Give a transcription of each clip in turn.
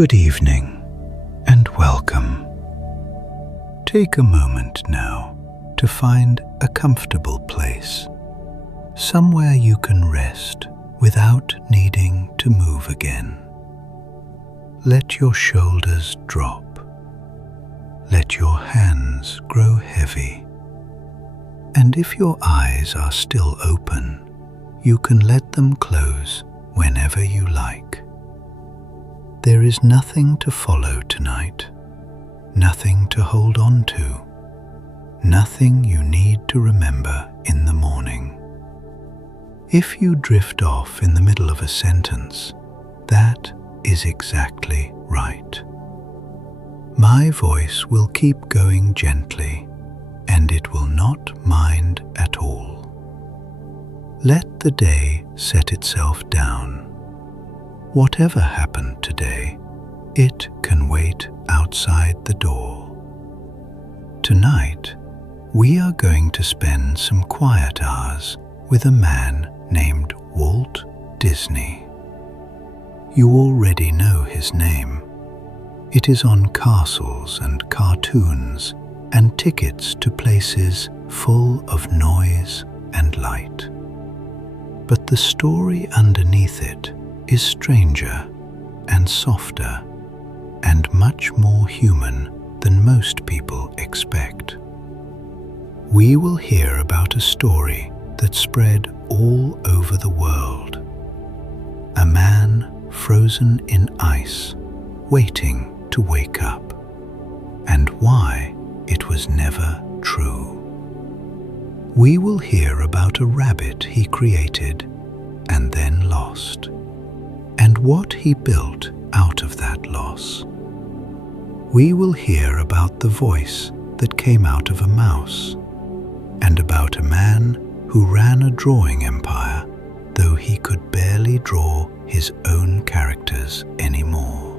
Good evening and welcome. Take a moment now to find a comfortable place, somewhere you can rest without needing to move again. Let your shoulders drop. Let your hands grow heavy. And if your eyes are still open, you can let them close whenever you like. There is nothing to follow tonight, nothing to hold on to, nothing you need to remember in the morning. If you drift off in the middle of a sentence, that is exactly right. My voice will keep going gently, and it will not mind at all. Let the day set itself down. Whatever happened today, it can wait outside the door. Tonight, we are going to spend some quiet hours with a man named Walt Disney. You already know his name. It is on castles and cartoons and tickets to places full of noise and light. But the story underneath it is stranger and softer and much more human than most people expect. We will hear about a story that spread all over the world. A man frozen in ice, waiting to wake up, and why it was never true. We will hear about a rabbit he created and then lost, and what he built out of that loss. We will hear about the voice that came out of a mouse, and about a man who ran a drawing empire, though he could barely draw his own characters anymore.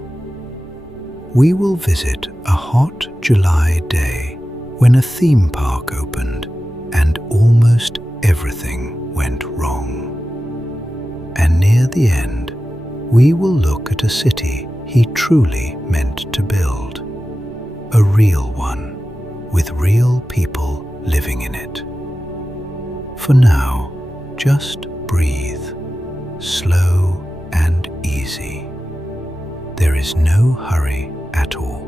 We will visit a hot July day when a theme park opened and almost everything went wrong. And near the end, we will look at a city he truly meant to build. A real one, with real people living in it. For now, just breathe, slow and easy. There is no hurry at all.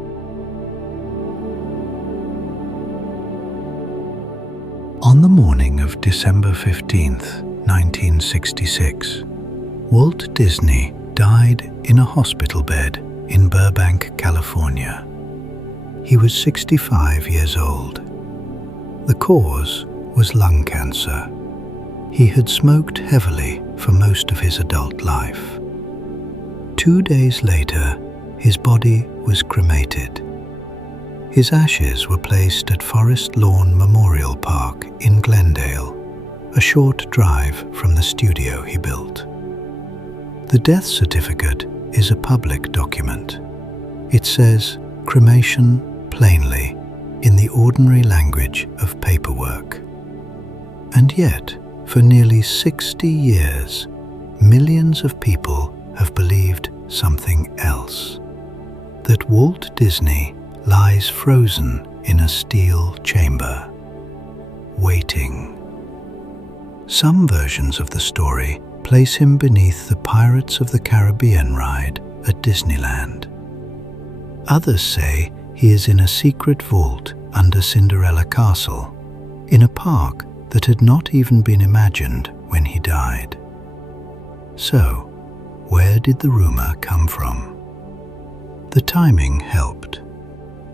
On the morning of December 15th, 1966, Walt Disney died in a hospital bed in Burbank, California. He was 65 years old. The cause was lung cancer. He had smoked heavily for most of his adult life. 2 days later, his body was cremated. His ashes were placed at Forest Lawn Memorial Park in Glendale, a short drive from the studio he built. The death certificate is a public document. It says cremation plainly in the ordinary language of paperwork. And yet, for nearly 60 years, millions of people have believed something else. That Walt Disney lies frozen in a steel chamber, waiting. Some versions of the story place him beneath the Pirates of the Caribbean ride at Disneyland. Others say he is in a secret vault under Cinderella Castle, in a park that had not even been imagined when he died. So, where did the rumor come from? The timing helped.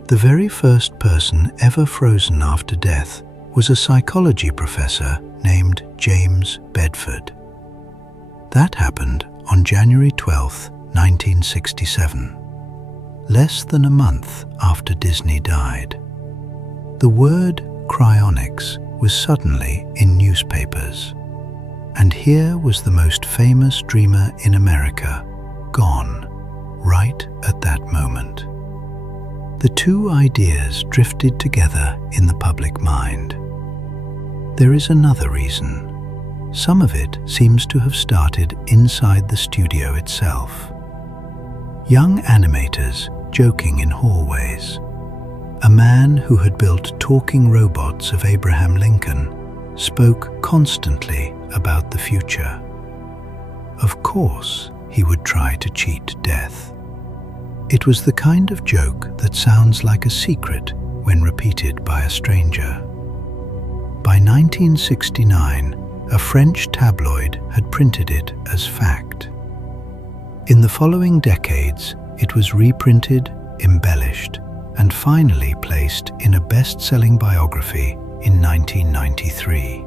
The very first person ever frozen after death was a psychology professor named James Bedford. That happened on January 12, 1967, less than a month after Disney died. The word cryonics was suddenly in newspapers, and here was the most famous dreamer in America, gone, right at that moment. The two ideas drifted together in the public mind. There is another reason. Some of it seems to have started inside the studio itself. young animators joking in hallways. A man who had built talking robots of Abraham Lincoln spoke constantly about the future. Of course, he would try to cheat death. It was the kind of joke that sounds like a secret when repeated by a stranger. By 1969, a French tabloid had printed it as fact. In the following decades, it was reprinted, embellished, and finally placed in a best-selling biography in 1993.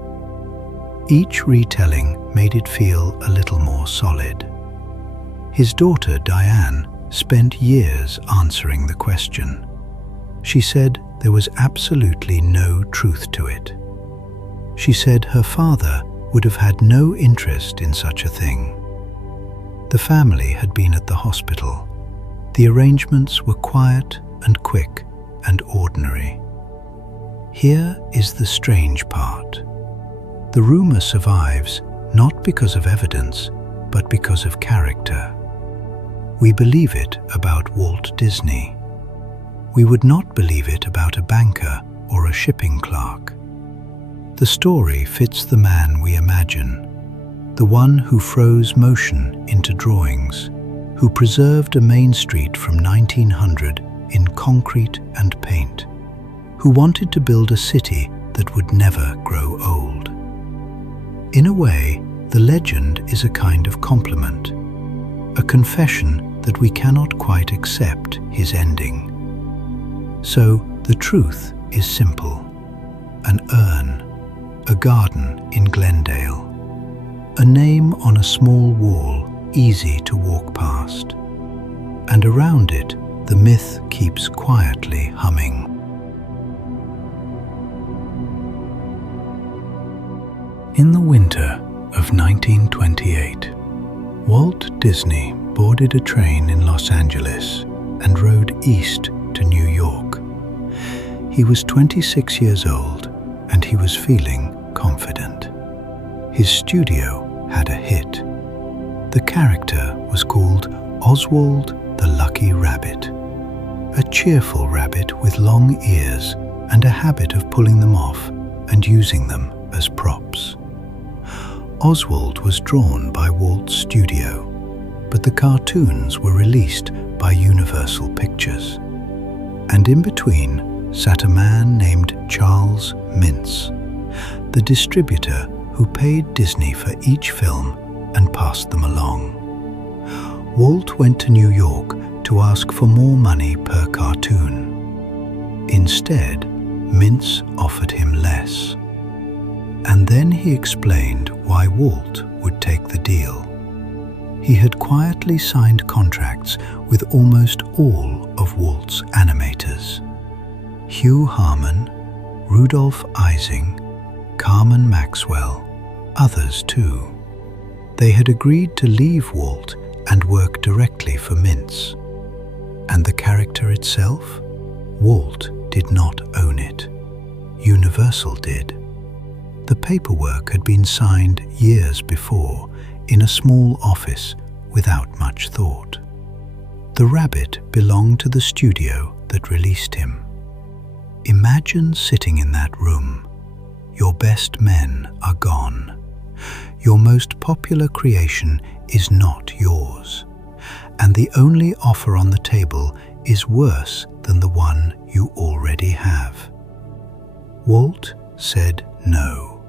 Each retelling made it feel a little more solid. His daughter, Diane, spent years answering the question. She said there was absolutely no truth to it. She said her father would have had no interest in such a thing. The family had been at the hospital. The arrangements were quiet and quick and ordinary. Here is the strange part. The rumor survives not because of evidence, but because of character. We believe it about Walt Disney. We would not believe it about a banker or a shipping clerk. The story fits the man we imagine, the one who froze motion into drawings, who preserved a main street from 1900 in concrete and paint, who wanted to build a city that would never grow old. In a way, the legend is a kind of compliment, a confession that we cannot quite accept his ending. So the truth is simple. An urn, a garden in Glendale, a name on a small wall easy to walk past, and around it the myth keeps quietly humming. In the winter of 1928, Walt Disney boarded a train in Los Angeles and rode east to New York. He was 26 years old and he was feeling confident. His studio had a hit. The character was called Oswald the Lucky Rabbit, a cheerful rabbit with long ears and a habit of pulling them off and using them as props. Oswald was drawn by Walt's studio, but the cartoons were released by Universal Pictures. And in between sat a man named Charles Mintz, the distributor who paid Disney for each film and passed them along. Walt went to New York to ask for more money per cartoon. Instead, Mintz offered him less. And then he explained why Walt would take the deal. He had quietly signed contracts with almost all of Walt's animators. Hugh Harman, Rudolph Ising, Carmen Maxwell, others too. They had agreed to leave Walt and work directly for Mintz. And the character itself? Walt did not own it. Universal did. The paperwork had been signed years before in a small office without much thought. The rabbit belonged to the studio that released him. Imagine sitting in that room. Your best men are gone. Your most popular creation is not yours, and the only offer on the table is worse than the one you already have. Walt said no.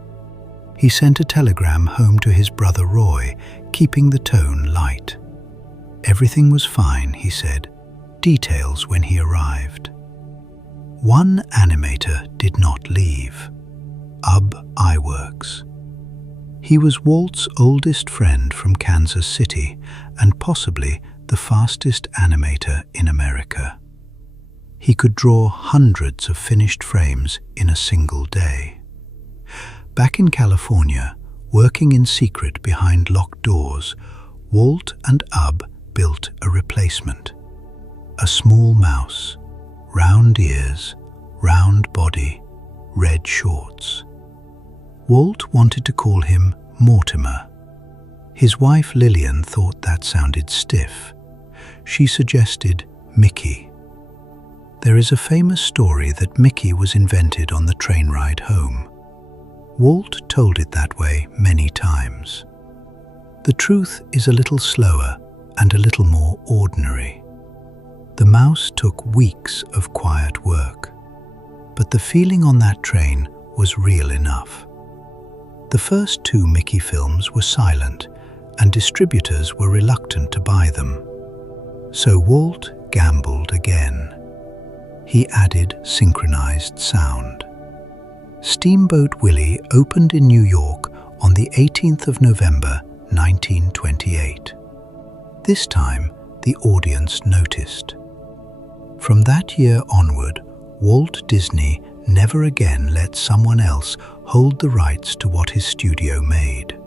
He sent a telegram home to his brother Roy, keeping the tone light. Everything was fine, he said, details when he arrived. One animator did not leave, Ub Iwerks. He was Walt's oldest friend from Kansas City and possibly the fastest animator in America. He could draw hundreds of finished frames in a single day. Back in California, working in secret behind locked doors, Walt and Ub built a replacement. A small mouse, round ears, round body, red shorts. Walt wanted to call him Mortimer. His wife Lillian thought that sounded stiff. she suggested Mickey. There is a famous story that Mickey was invented on the train ride home. Walt told it that way many times. The truth is a little slower and a little more ordinary. The mouse took weeks of quiet work, but the feeling on that train was real enough. The first 2 Mickey films were silent, and distributors were reluctant to buy them. So Walt gambled again. He added synchronized sound. Steamboat Willie opened in New York on the 18th of November, 1928. This time, the audience noticed. From that year onward, Walt Disney never again let someone else hold the rights to what his studio made.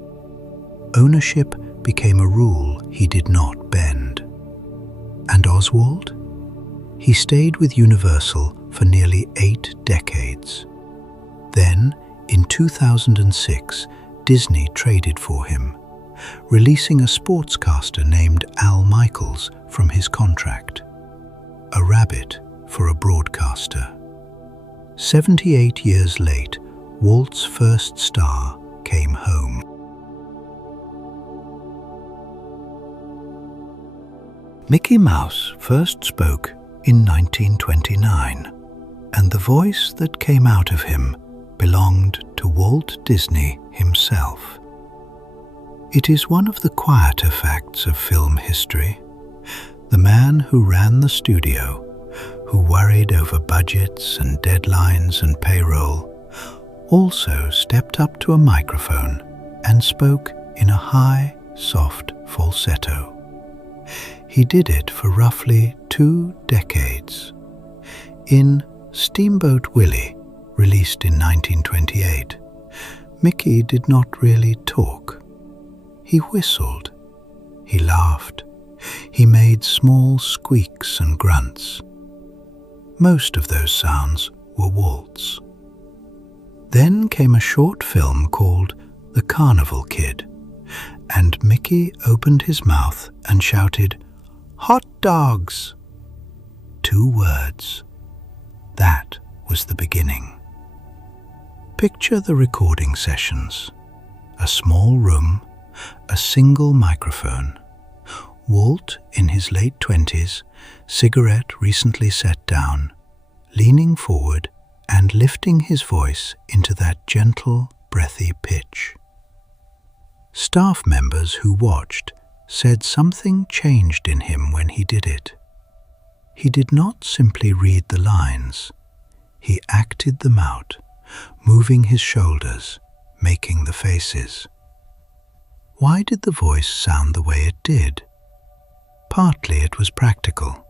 Ownership became a rule he did not bend. And Oswald? He stayed with Universal for nearly 8 decades. Then, in 2006, Disney traded for him, releasing a sportscaster named Al Michaels from his contract. A rabbit for a broadcaster. 78 years late, Walt's first star came home. Mickey Mouse first spoke in 1929, and the voice that came out of him belonged to Walt Disney himself. It is one of the quieter facts of film history. The man who ran the studio, who worried over budgets and deadlines and payroll, also stepped up to a microphone and spoke in a high, soft falsetto. He did it for roughly 2 decades. In Steamboat Willie, released in 1928, Mickey did not really talk. He whistled. He laughed. He made small squeaks and grunts. Most of those sounds were Walt's. Then came a short film called The Carnival Kid, and Mickey opened his mouth and shouted, "Hot dogs!" 2 words. That was the beginning. Picture the recording sessions. A small room, a single microphone. Walt, in his late 20s, cigarette recently set down, leaning forward and lifting his voice into that gentle, breathy pitch. Staff members who watched said something changed in him when he did it. He did not simply read the lines. He acted them out, moving his shoulders, making the faces. Why did the voice sound the way it did? Partly it was practical.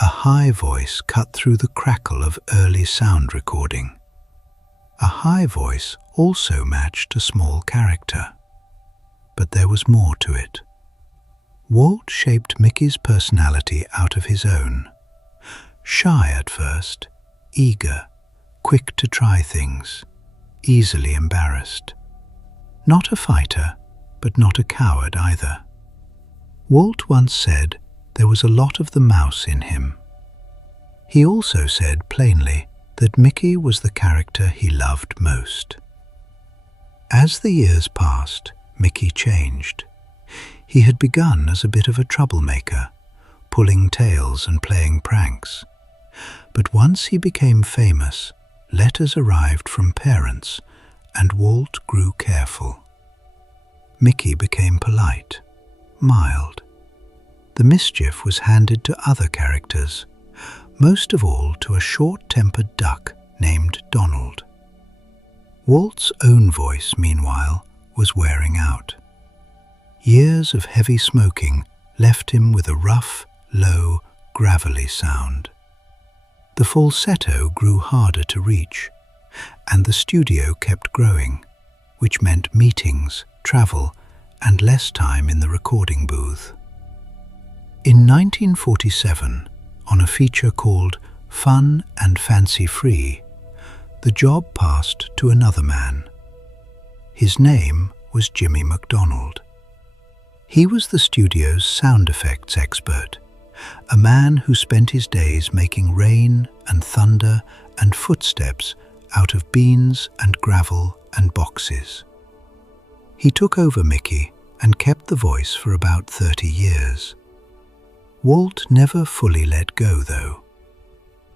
A high voice cut through the crackle of early sound recording. A high voice also matched a small character. But there was more to it. Walt shaped Mickey's personality out of his own. Shy at first, eager, quick to try things, easily embarrassed. Not a fighter, but not a coward either. Walt once said there was a lot of the mouse in him. He also said plainly that Mickey was the character he loved most. As the years passed, Mickey changed. He had begun as a bit of a troublemaker, pulling tails and playing pranks. But once he became famous, letters arrived from parents, and Walt grew careful. Mickey became polite, mild. The mischief was handed to other characters, most of all to a short-tempered duck named Donald. Walt's own voice, meanwhile, was wearing out. Years of heavy smoking left him with a rough, low, gravelly sound. The falsetto grew harder to reach, and the studio kept growing, which meant meetings, travel, and less time in the recording booth. In 1947, on a feature called Fun and Fancy Free, the job passed to another man. His name was Jimmy MacDonald. He was the studio's sound effects expert, a man who spent his days making rain and thunder and footsteps out of beans and gravel and boxes. He took over Mickey and kept the voice for about 30 years. Walt never fully let go, though.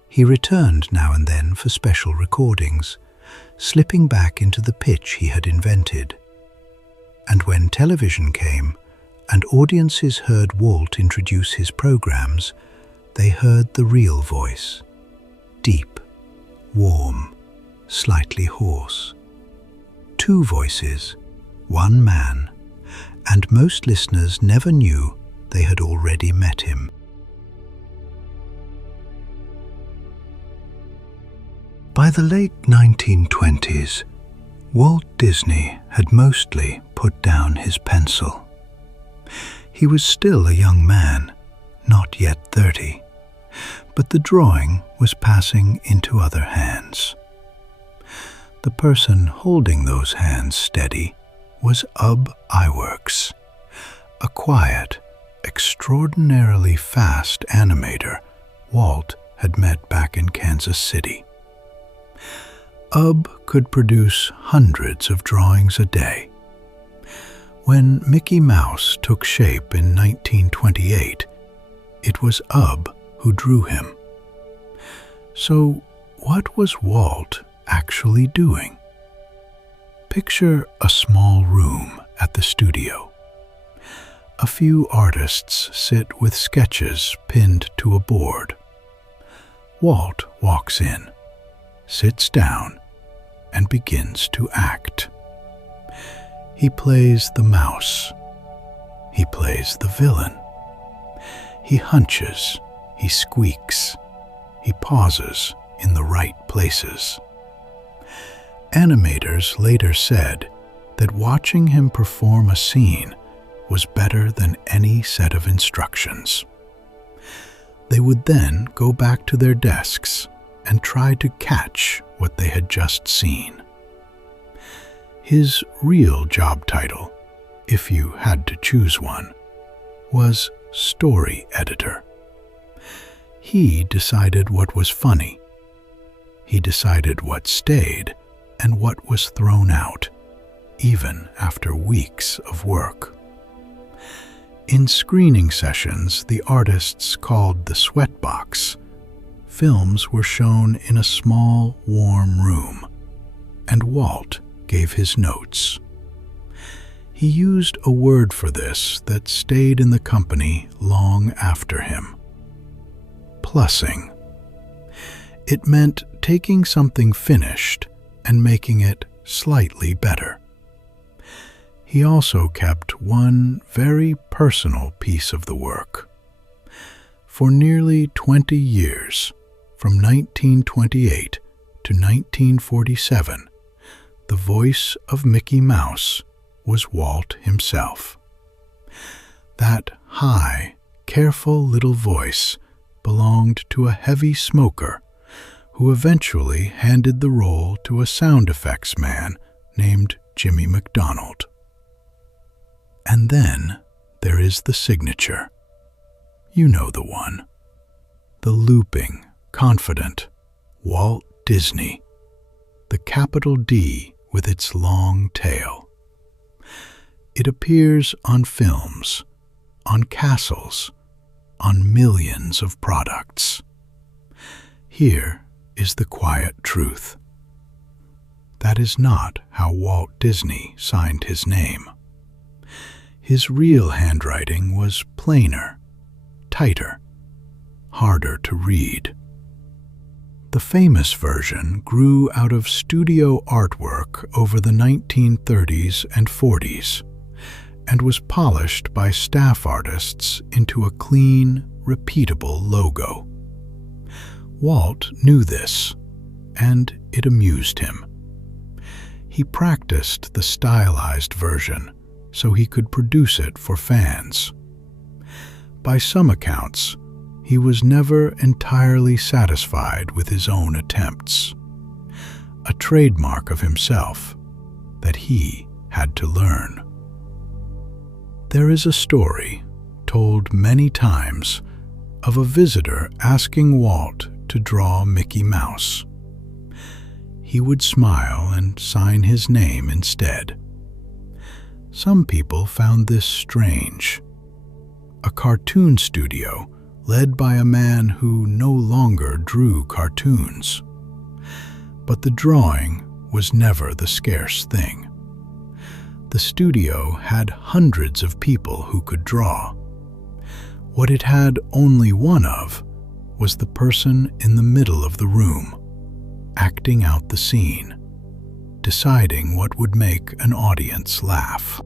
He returned now and then for special recordings, slipping back into the pitch he had invented. And when television came, and audiences heard Walt introduce his programs, they heard the real voice. Deep, warm, slightly hoarse. Two voices, one man, and most listeners never knew they had already met him. By the late 1920s, Walt Disney had mostly put down his pencil. He was still a young man, not yet 30, but the drawing was passing into other hands. The person holding those hands steady was Iwerks, a quiet, extraordinarily fast animator Walt had met back in Kansas City. Could produce hundreds of drawings a day. When Mickey Mouse took shape in 1928, it was who drew him. So what was Walt actually doing? Picture a small room at the studio. A few artists sit with sketches pinned to a board. Walt walks in, sits down, and begins to act. He plays the mouse. He plays the villain. He hunches, he squeaks, he pauses in the right places. Animators later said that watching him perform a scene was better than any set of instructions. They would then go back to their desks and try to catch what they had just seen. His real job title, if you had to choose one, was story editor. He decided what was funny. He decided what stayed and what was thrown out, even after weeks of work. In screening sessions the artists called the sweatbox, films were shown in a small, warm room, and Walt gave his notes. He used a word for this that stayed in the company long after him. Plussing. It meant taking something finished and making it slightly better. He also kept one very personal piece of the work. For nearly 20 years, from 1928 to 1947, the voice of Mickey Mouse was Walt himself. That high, careful little voice belonged to a heavy smoker who eventually handed the role to a sound effects man named Jimmy McDonald. And then there is the signature. You know the one. The looping, confident Walt Disney, the capital D with its long tail. It appears on films, on castles, on millions of products. Here is the quiet truth. That is not how Walt Disney signed his name. His real handwriting was plainer, tighter, harder to read. The famous version grew out of studio artwork over the 1930s and 40s and was polished by staff artists into a clean, repeatable logo. Walt knew this, and it amused him. He practiced the stylized version so he could produce it for fans. By some accounts, he was never entirely satisfied with his own attempts, a trademark of himself that he had to learn. There is a story, told many times, of a visitor asking Walt to draw Mickey Mouse. He would smile and sign his name instead. Some people found this strange. A cartoon studio led by a man who no longer drew cartoons. But the drawing was never the scarce thing. The studio had hundreds of people who could draw. What it had only one of was the person in the middle of the room, acting out the scene, deciding what would make an audience laugh.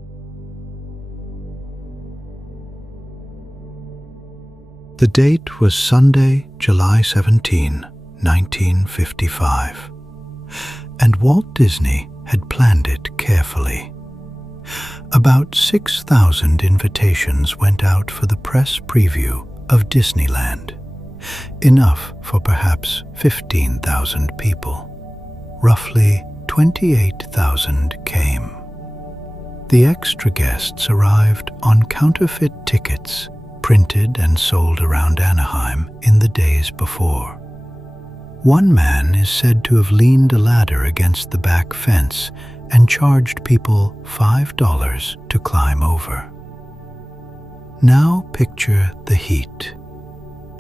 The date was Sunday, July 17, 1955, and Walt Disney had planned it carefully. About 6,000 invitations went out for the press preview of Disneyland, enough for perhaps 15,000 people. Roughly 28,000 came. The extra guests arrived on counterfeit tickets printed and sold around Anaheim in the days before. One man is said to have leaned a ladder against the back fence and charged people $5 to climb over. Now picture the heat.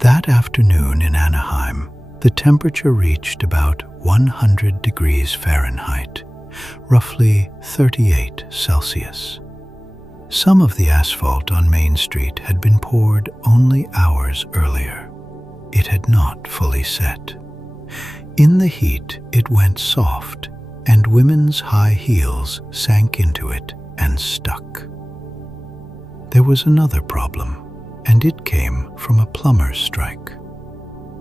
That afternoon in Anaheim, the temperature reached about 100 degrees Fahrenheit, roughly 38 Celsius. Some of the asphalt on Main Street had been poured only hours earlier. It had not fully set. In the heat, it went soft, and women's high heels sank into it and stuck. There was another problem, and it came from a plumber's strike.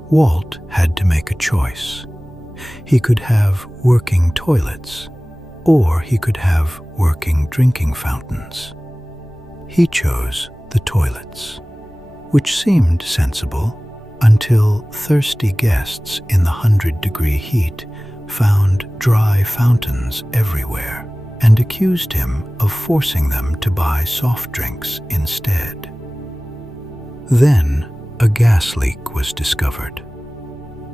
Walt had to make a choice. He could have working toilets, or he could have working drinking fountains. He chose the toilets, which seemed sensible until thirsty guests in the 100-degree heat found dry fountains everywhere and accused him of forcing them to buy soft drinks instead. Then a gas leak was discovered.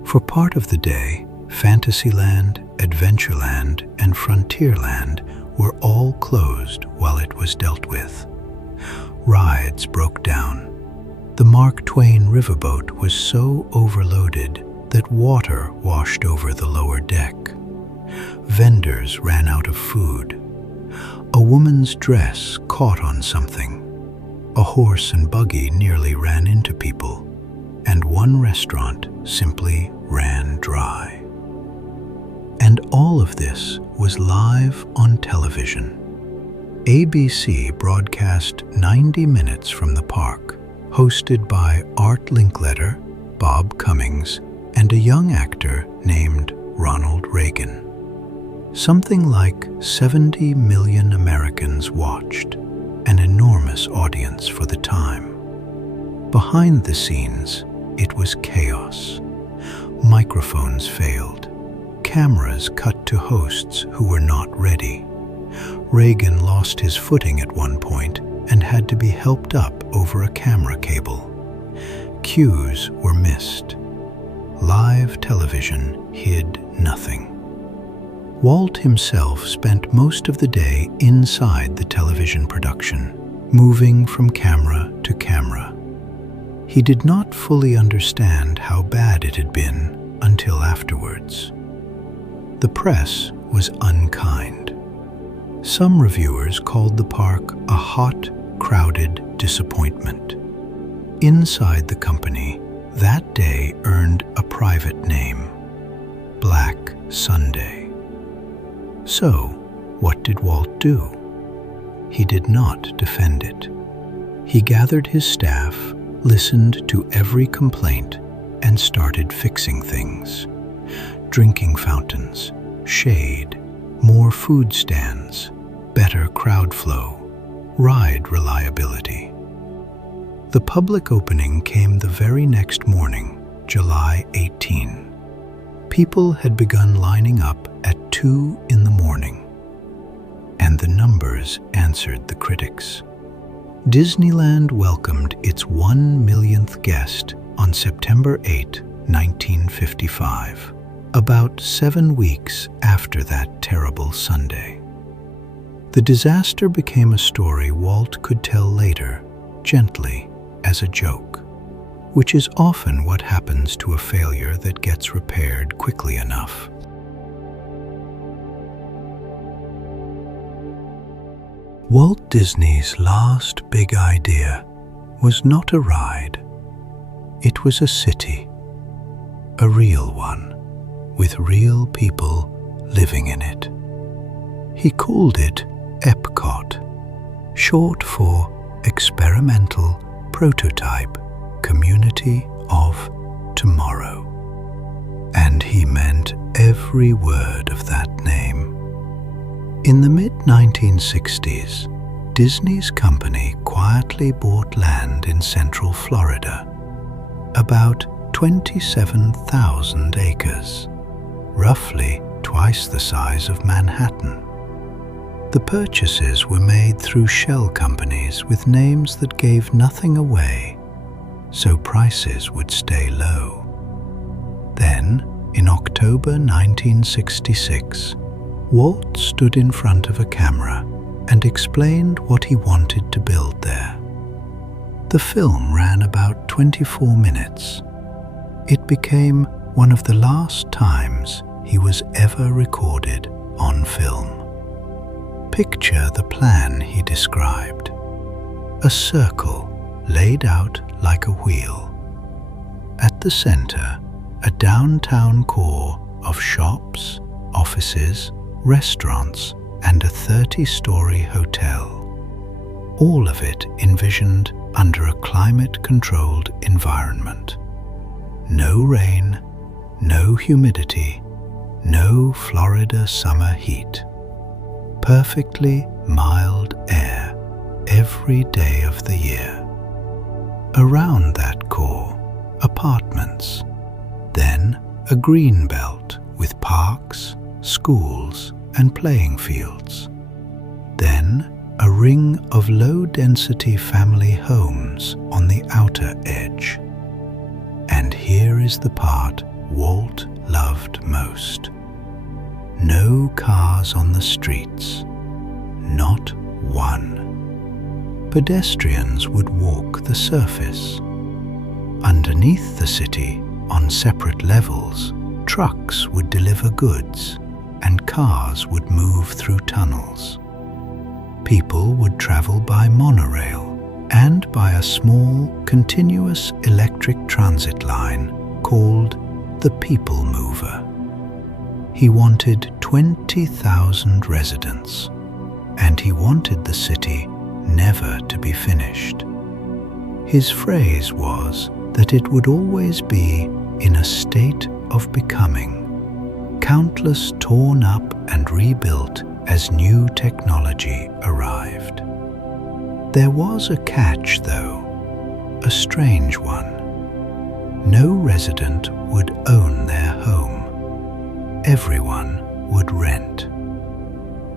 For part of the day, Fantasyland, Adventureland, and Frontierland were all closed while it was dealt with. Rides broke down. The Mark Twain riverboat was so overloaded that water washed over the lower deck. Vendors ran out of food. A woman's dress caught on something. A horse and buggy nearly ran into people, and one restaurant simply ran dry. And all of this was live on television. ABC broadcast 90 minutes from the park, hosted by Art Linkletter, Bob Cummings, and a young actor named Ronald Reagan. Something like 70 million Americans watched, an enormous audience for the time. Behind the scenes, it was chaos. Microphones failed. Cameras cut to hosts who were not ready. Reagan lost his footing at one point and had to be helped up over a camera cable. Cues were missed. Live television hid nothing. Walt himself spent most of the day inside the television production, moving from camera to camera. He did not fully understand how bad it had been until afterwards. The press was unkind. Some reviewers called the park a hot, crowded disappointment. Inside the company, that day earned a private name: Black Sunday. So, what did Walt do? He did not defend it. He gathered his staff, listened to every complaint, and started fixing things. Drinking fountains, shade, more food stands, better crowd flow, ride reliability. The public opening came the very next morning, July 18. People had begun lining up at 2 in the morning, and the numbers answered the critics. Disneyland welcomed its 1 millionth guest on September 8, 1955, about 7 weeks after that terrible Sunday. The disaster became a story Walt could tell later, gently, as a joke, which is often what happens to a failure that gets repaired quickly enough. Walt Disney's last big idea was not a ride. It was a city, a real one, with real people living in it. He called it Epcot, short for Experimental Prototype Community of Tomorrow. And he meant every word of that name. In the mid-1960s, Disney's company quietly bought land in central Florida, about 27,000 acres, roughly twice the size of Manhattan. The purchases were made through shell companies with names that gave nothing away, so prices would stay low. Then, in October 1966, Walt stood in front of a camera and explained what he wanted to build there. The film ran about 24 minutes. It became one of the last times he was ever recorded on film. Picture the plan he described. A circle laid out like a wheel. At the center, a downtown core of shops, offices, restaurants, and a 30-story hotel. All of it envisioned under a climate-controlled environment. No rain, no humidity, no Florida summer heat. Perfectly mild air every day of the year. Around that core, apartments. Then a green belt with parks, schools, and playing fields. Then a ring of low-density family homes on the outer edge. And here is the part Walt loved most. No cars on the streets, not one. Pedestrians would walk the surface. Underneath the city, on separate levels, trucks would deliver goods, and cars would move through tunnels. People would travel by monorail and by a small, continuous electric transit line called the People Mover. He wanted 20,000 residents, and he wanted the city never to be finished. His phrase was that it would always be in a state of becoming, countless torn up and rebuilt as new technology arrived. There was a catch, though, a strange one. No resident would own their home. Everyone would rent.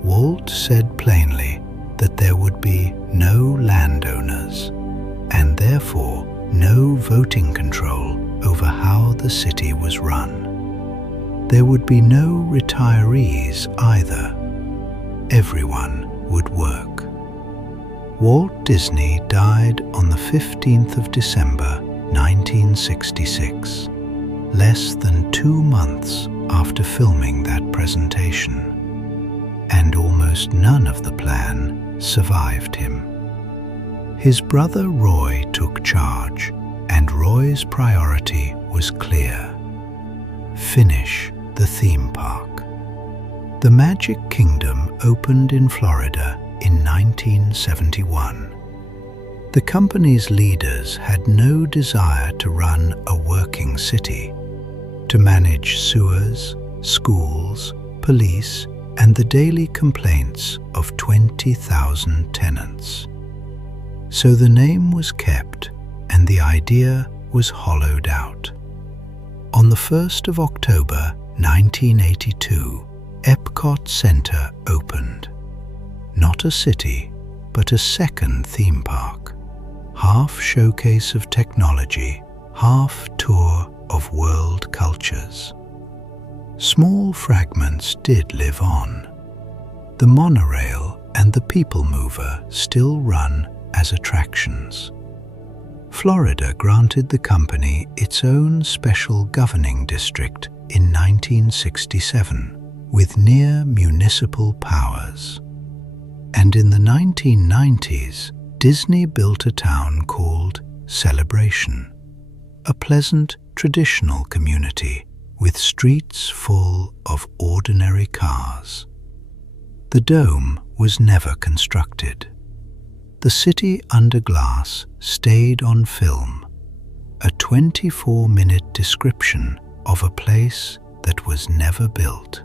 Walt said plainly that there would be no landowners, and therefore no voting control over how the city was run. There would be no retirees either. Everyone would work. Walt Disney died on the 15th of December, 1966, less than 2 months after filming that presentation. And almost none of the plan survived him. His brother Roy took charge, and Roy's priority was clear: finish the theme park. The Magic Kingdom opened in Florida in 1971. The company's leaders had no desire to run a working city, to manage sewers, schools, police, and the daily complaints of 20,000 tenants. So the name was kept and the idea was hollowed out. On the 1st of October 1982, Epcot Center opened. Not a city, but a second theme park, half showcase of technology, half-tour of world cultures. Small fragments did live on. The monorail and the people mover still run as attractions. Florida granted the company its own special governing district in 1967 with near municipal powers. And in the 1990s, Disney built a town called Celebration, a pleasant, traditional community with streets full of ordinary cars. The dome was never constructed. The city under glass stayed on film, a 24-minute description of a place that was never built.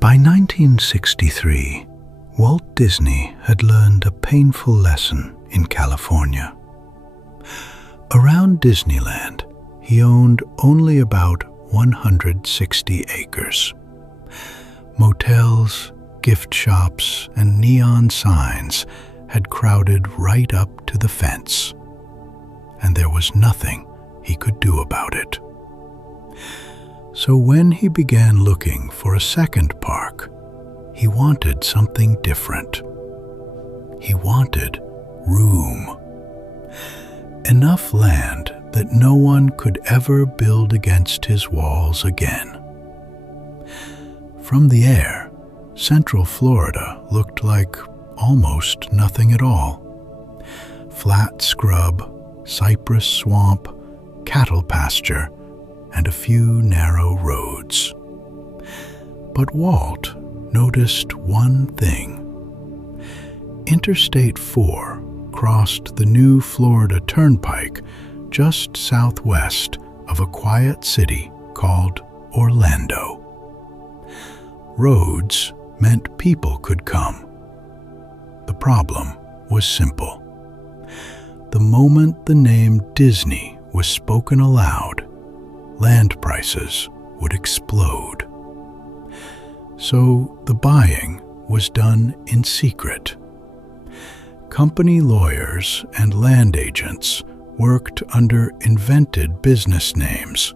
By 1963, Walt Disney had learned a painful lesson in California. Around Disneyland, he owned only about 160 acres. Motels, gift shops, and neon signs had crowded right up to the fence, and there was nothing he could do about it. So when he began looking for a second park, he wanted something different. He wanted room. Enough land that no one could ever build against his walls again. From the air, Central Florida looked like almost nothing at all. Flat scrub, cypress swamp, cattle pasture, and a few narrow roads. But Walt noticed one thing. Interstate 4 crossed the new Florida Turnpike just southwest of a quiet city called Orlando. Roads meant people could come. The problem was simple. The moment the name Disney was spoken aloud, land prices would explode. So the buying was done in secret. Company lawyers and land agents worked under invented business names,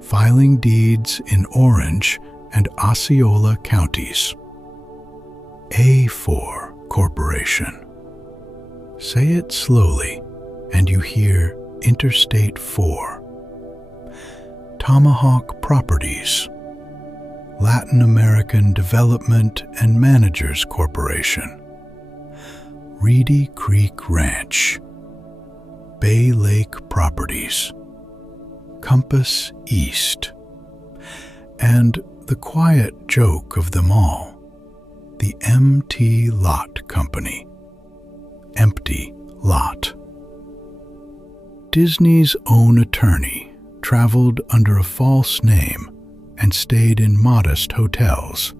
filing deeds in Orange and Osceola counties. A4 Corporation. Say it slowly, and you hear Interstate 4. Tomahawk Properties, Latin American Development and Managers Corporation, Reedy Creek Ranch, Bay Lake Properties, Compass East, and the quiet joke of them all, the MT Lot Company, Empty Lot. Disney's own attorney traveled under a false name and stayed in modest hotels,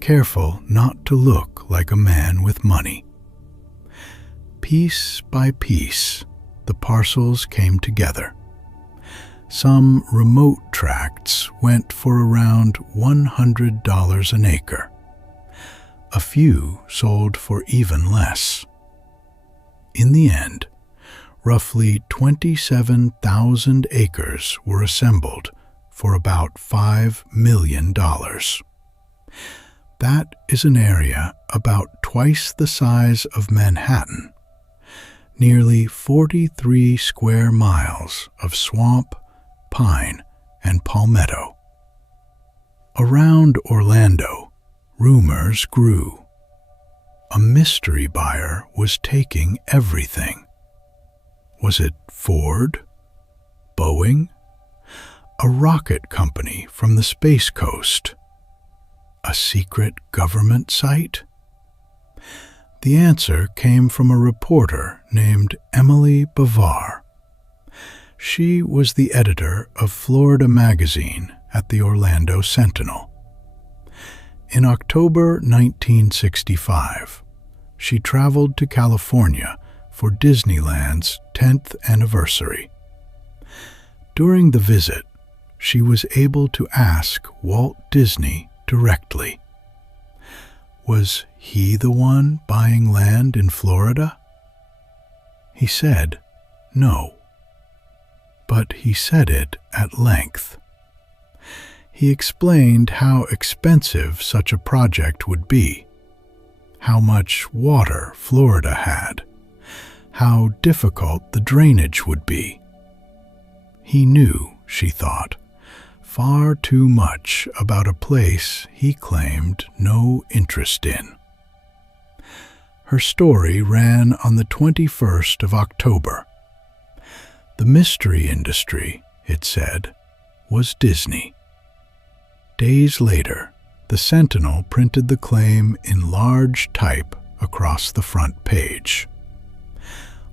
careful not to look like a man with money. Piece by piece, the parcels came together. Some remote tracts went for around $100 an acre. A few sold for even less. In the end, roughly 27,000 acres were assembled for about $5 million. That is an area about twice the size of Manhattan, nearly 43 square miles of swamp, pine, and palmetto. Around Orlando, rumors grew. A mystery buyer was taking everything. Was it Ford? Boeing? A rocket company from the Space Coast? A secret government site? The answer came from a reporter named Emily Bavar. She was the editor of Florida Magazine at the Orlando Sentinel. In October 1965, she traveled to California for Disneyland's 10th anniversary. During the visit, she was able to ask Walt Disney directly. Was he the one buying land in Florida? He said no, but he said it at length. He explained how expensive such a project would be, how much water Florida had, how difficult the drainage would be. He knew, she thought, far too much about a place he claimed no interest in. Her story ran on the 21st of October. The mystery industry, it said, was Disney. Days later, the Sentinel printed the claim in large type across the front page.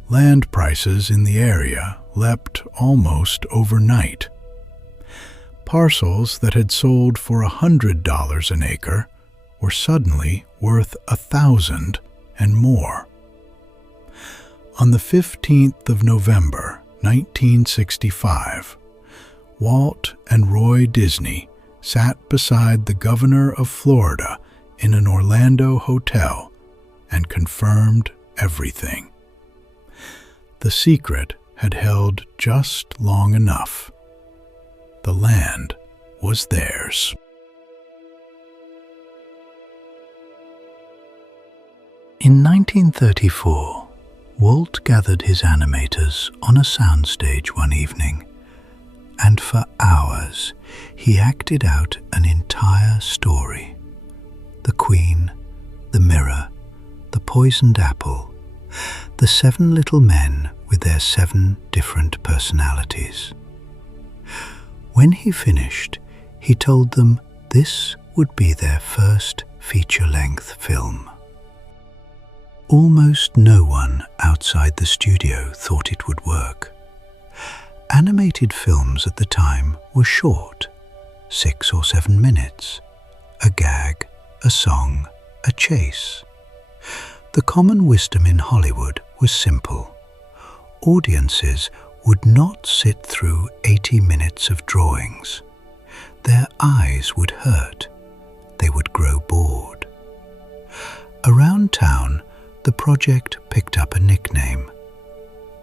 Land prices in the area leapt almost overnight. Parcels that had sold for $100 an acre were suddenly worth $1,000 and more. On the 15th of November, 1965, Walt and Roy Disney sat beside the governor of Florida in an Orlando hotel and confirmed everything. The secret had held just long enough. The land was theirs. In 1934, Walt gathered his animators on a soundstage one evening, and for hours he acted out an entire story. The Queen, the mirror, the poisoned apple, the 7 little men with their 7 different personalities. When he finished, he told them this would be their first feature-length film. Almost no one outside the studio thought it would work. Animated films at the time were short, 6 or 7 minutes, a gag, a song, a chase. The common wisdom in Hollywood was simple. Audiences would not sit through 80 minutes of drawings. Their eyes would hurt. They would grow bored. Around town, the project picked up a nickname: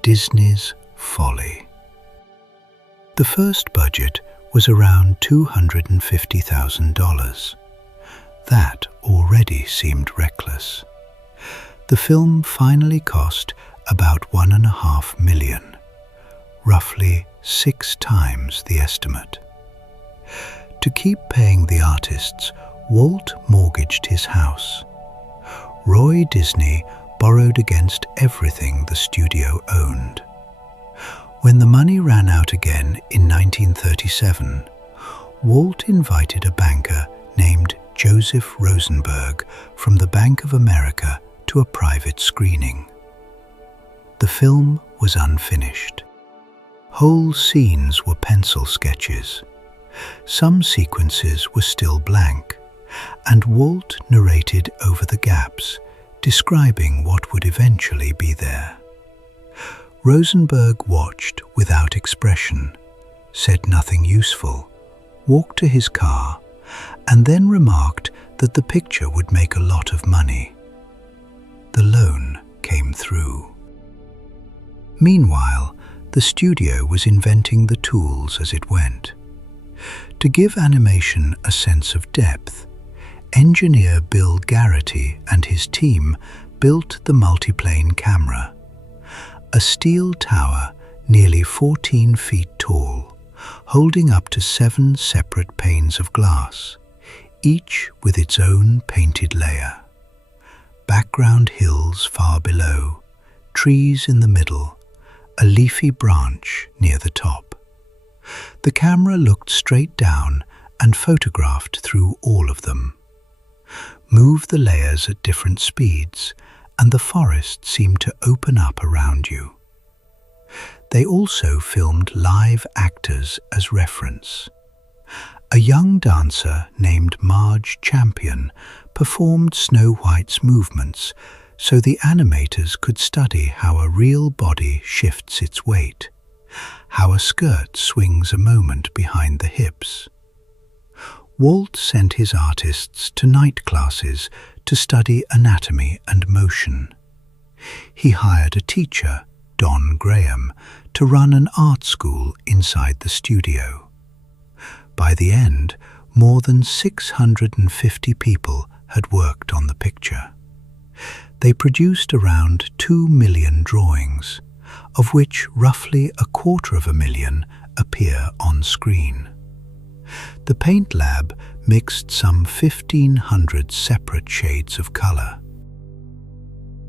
Disney's Folly. The first budget was around $250,000. That already seemed reckless. The film finally cost about $1.5 million, roughly 6 times the estimate. To keep paying the artists, Walt mortgaged his house. Roy Disney borrowed against everything the studio owned. When the money ran out again in 1937, Walt invited a banker named Joseph Rosenberg from the Bank of America to a private screening. The film was unfinished. Whole scenes were pencil sketches. Some sequences were still blank, and Walt narrated over the gaps, describing what would eventually be there. Rosenberg watched without expression, said nothing useful, walked to his car, and then remarked that the picture would make a lot of money. The loan came through. Meanwhile, the studio was inventing the tools as it went. To give animation a sense of depth, engineer Bill Garrity and his team built the multiplane camera, a steel tower nearly 14 feet tall, holding up to 7 separate panes of glass, each with its own painted layer. Background hills far below, trees in the middle, a leafy branch near the top. The camera looked straight down and photographed through all of them. Move the layers at different speeds, and the forest seemed to open up around you. They also filmed live actors as reference. A young dancer named Marge Champion performed Snow White's movements so the animators could study how a real body shifts its weight, how a skirt swings a moment behind the hips. Walt sent his artists to night classes to study anatomy and motion. He hired a teacher, Don Graham, to run an art school inside the studio. By the end, more than 650 people had worked on the picture. They produced around 2 million drawings, of which roughly 250,000 appear on screen. The paint lab mixed some 1,500 separate shades of color.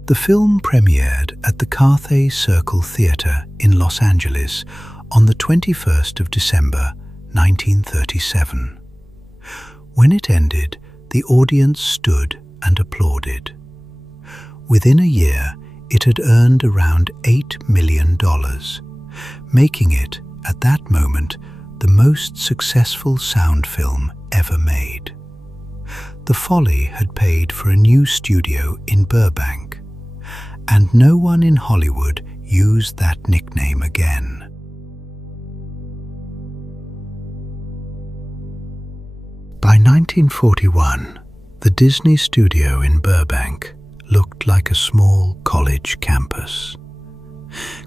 The film premiered at the Cathay Circle Theatre in Los Angeles on the 21st of December, 1937. When it ended, the audience stood and applauded. Within a year, it had earned around $8 million, making it, at that moment, the most successful sound film ever made. The Folly had paid for a new studio in Burbank, and no one in Hollywood used that nickname again. By 1941, the Disney studio in Burbank looked like a small college campus.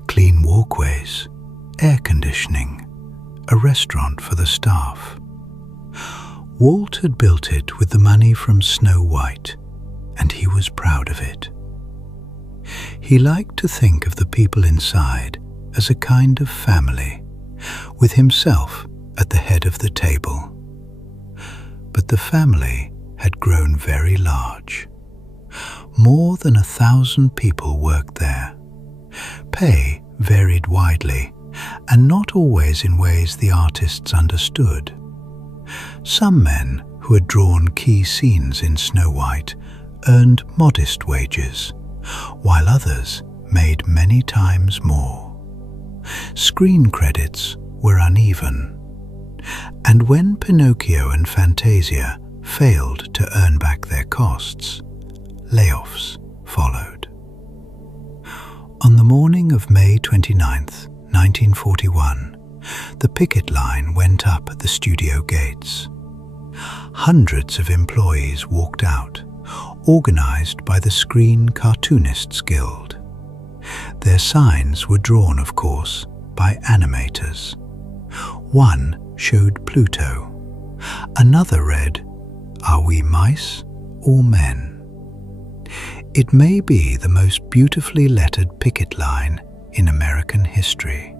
Clean walkways, air conditioning, a restaurant for the staff. Walt had built it with the money from Snow White, and he was proud of it. He liked to think of the people inside as a kind of family, with himself at the head of the table. But the family had grown very large. More than 1,000 people worked there. Pay varied widely, and not always in ways the artists understood. Some men who had drawn key scenes in Snow White earned modest wages, while others made many times more. Screen credits were uneven, and when Pinocchio and Fantasia failed to earn back their costs, layoffs followed. On the morning of May 29, 1941, the picket line went up at the studio gates. Hundreds of employees walked out, organized by the Screen Cartoonists Guild. Their signs were drawn, of course, by animators. One showed Pluto. Another read, "Are we mice or men?" It may be the most beautifully lettered picket line in American history.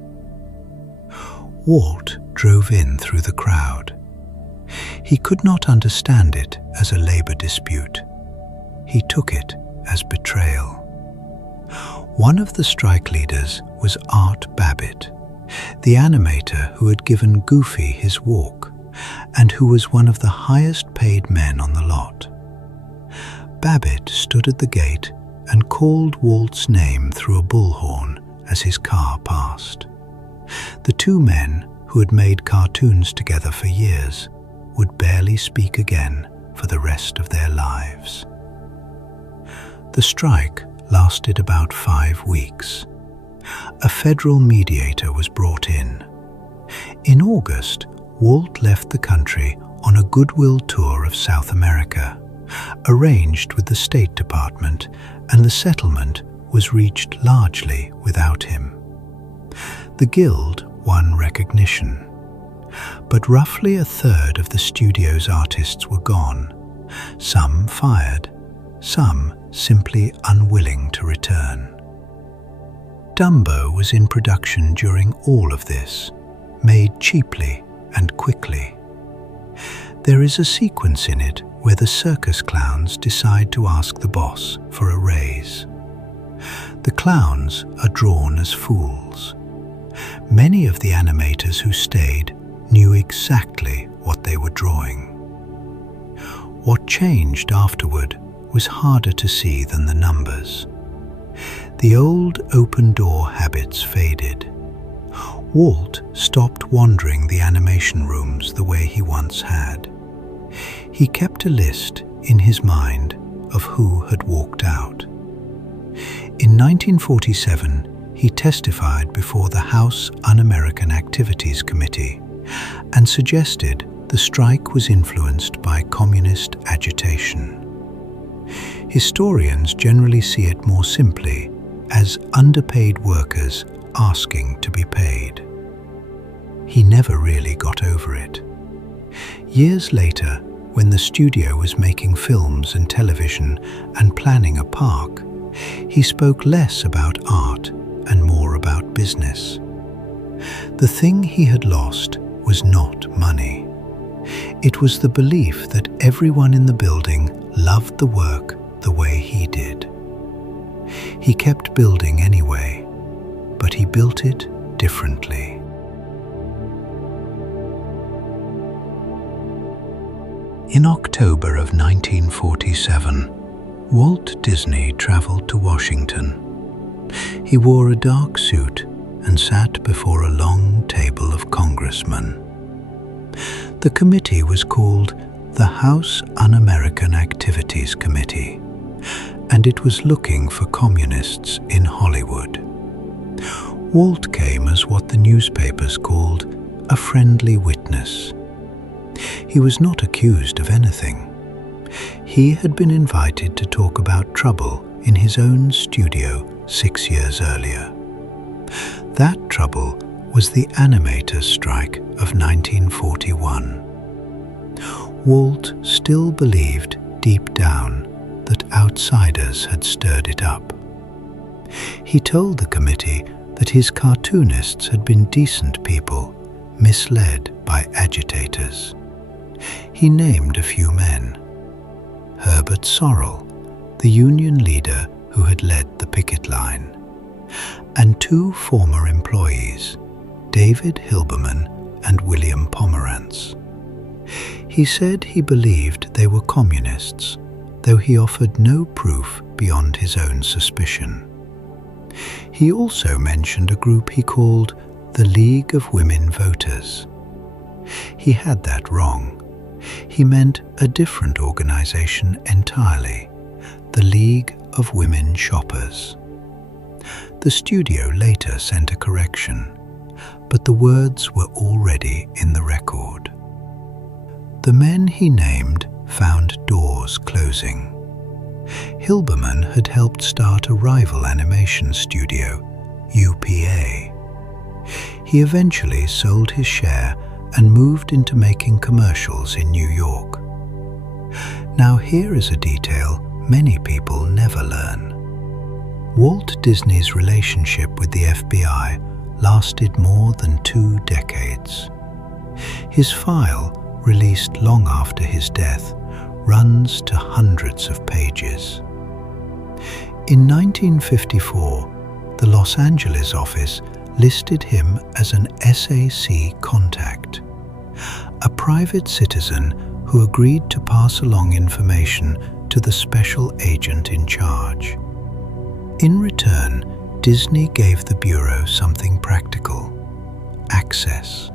Walt drove in through the crowd. He could not understand it as a labor dispute. He took it as betrayal. One of the strike leaders was Art Babbitt, the animator who had given Goofy his walk, and who was one of the highest paid men on the lot. Babbitt stood at the gate and called Walt's name through a bullhorn as his car passed. The two men, who had made cartoons together for years, would barely speak again for the rest of their lives. The strike lasted about 5 weeks. A federal mediator was brought in. In August, Walt left the country on a goodwill tour of South America, arranged with the State Department, and the settlement was reached largely without him. The Guild won recognition, but roughly a third of the studio's artists were gone, some fired, some simply unwilling to return. Dumbo was in production during all of this, made cheaply and quickly. There is a sequence in it where the circus clowns decide to ask the boss for a raise. The clowns are drawn as fools. Many of the animators who stayed knew exactly what they were drawing. What changed afterward was harder to see than the numbers. The old open-door habits faded. Walt stopped wandering the animation rooms the way he once had. He kept a list in his mind of who had walked out. In 1947, he testified before the House Un-American Activities Committee and suggested the strike was influenced by communist agitation. Historians generally see it more simply as underpaid workers asking to be paid. He never really got over it. Years later, when the studio was making films and television and planning a park, he spoke less about art and more about business. The thing he had lost was not money. It was the belief that everyone in the building loved the work the way he did. He kept building anyway, but he built it differently. In October of 1947, Walt Disney traveled to Washington. He wore a dark suit and sat before a long table of congressmen. The committee was called the House Un-American Activities Committee, and it was looking for communists in Hollywood. Walt came as what the newspapers called a friendly witness. He was not accused of anything. He had been invited to talk about trouble in his own studio 6 years earlier. That trouble was the animators' strike of 1941. Walt still believed deep down that outsiders had stirred it up. He told the committee that his cartoonists had been decent people misled by agitators. He named a few men: Herbert Sorrell, the union leader who had led the picket line, and 2 former employees, David Hilberman and William Pomerantz. He said he believed they were communists, though he offered no proof beyond his own suspicion. He also mentioned a group he called the League of Women Voters. He had that wrong. He meant a different organization entirely, the League of Women Shoppers. The studio later sent a correction, but the words were already in the record. The men he named found doors closing. Hilberman had helped start a rival animation studio, UPA. He eventually sold his share and moved into making commercials in New York. Now here is a detail many people never learn. Walt Disney's relationship with the FBI lasted more than 2 decades. His file, released long after his death, runs to hundreds of pages. In 1954, the Los Angeles office listed him as an SAC contact, a private citizen who agreed to pass along information to the special agent in charge. In return, Disney gave the Bureau something practical: access.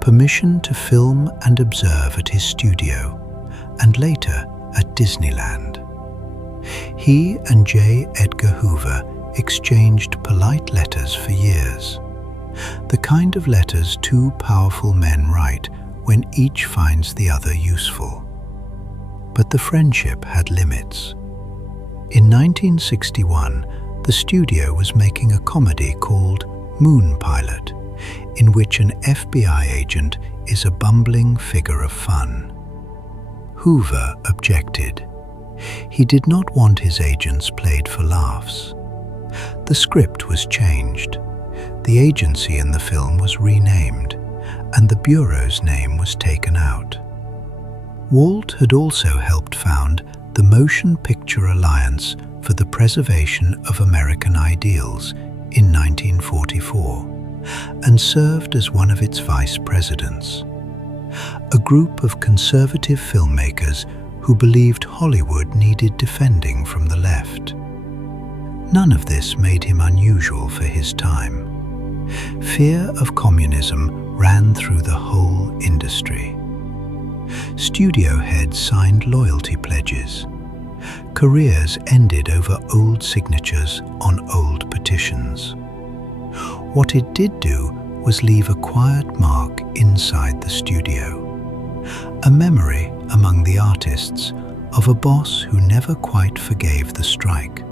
Permission to film and observe at his studio, and later at Disneyland. He and J. Edgar Hoover exchanged polite letters for years, the kind of letters 2 powerful men write when each finds the other useful. But the friendship had limits. In 1961, the studio was making a comedy called Moon Pilot, in which an FBI agent is a bumbling figure of fun. Hoover objected. He did not want his agents played for laughs. The script was changed. The agency in the film was renamed, and the Bureau's name was taken out. Walt had also helped found the Motion Picture Alliance for the Preservation of American Ideals in 1944, and served as one of its vice presidents. A group of conservative filmmakers who believed Hollywood needed defending from the left. None of this made him unusual for his time. Fear of communism ran through the whole industry. Studio heads signed loyalty pledges. Careers ended over old signatures on old petitions. What it did do was leave a quiet mark inside the studio, a memory among the artists of a boss who never quite forgave the strike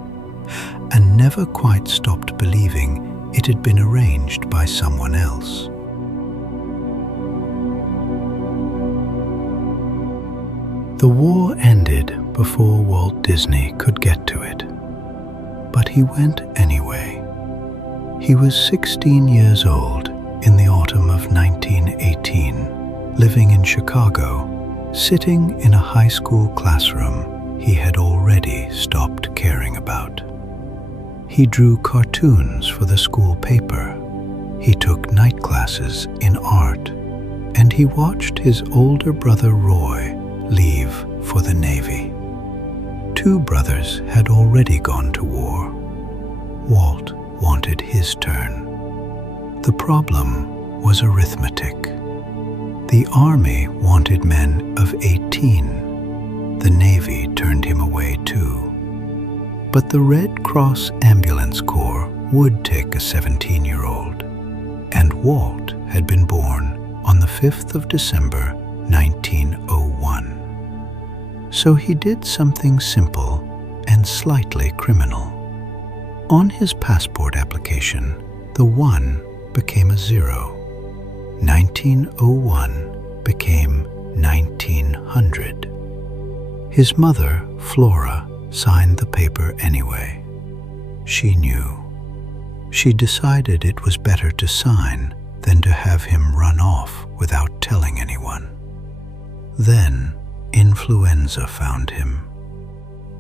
and never quite stopped believing it had been arranged by someone else. The war ended before Walt Disney could get to it, but he went anyway. He was 16 years old in the autumn of 1918, living in Chicago, sitting in a high school classroom he had already stopped caring about. He drew cartoons for the school paper. He took night classes in art, and he watched his older brother Roy leave for the Navy. 2 brothers had already gone to war. Walt wanted his turn. The problem was arithmetic. The Army wanted men of 18. The Navy turned him away too. But the Red Cross Ambulance Corps would take a 17-year-old, and Walt had been born on the 5th of December, 1901. So he did something simple and slightly criminal. On his passport application, the 1 became a 0. 1901 became 1900. His mother, Flora, signed the paper anyway. She knew. She decided it was better to sign than to have him run off without telling anyone. Then, influenza found him.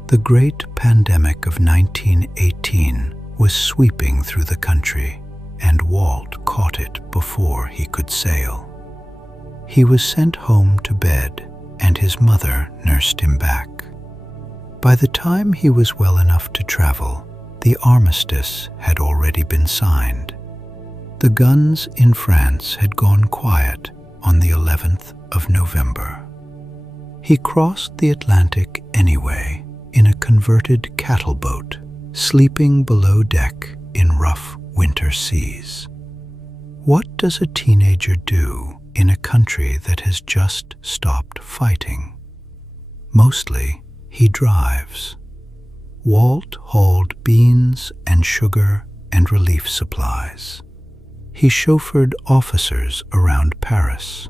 The great pandemic of 1918 was sweeping through the country, and Walt caught it before he could sail. He was sent home to bed, and his mother nursed him back. By the time he was well enough to travel, the armistice had already been signed. The guns in France had gone quiet on the 11th of November. He crossed the Atlantic anyway in a converted cattle boat, sleeping below deck in rough winter seas. What does a teenager do in a country that has just stopped fighting? Mostly, he drives. Walt hauled beans and sugar and relief supplies. He chauffeured officers around Paris.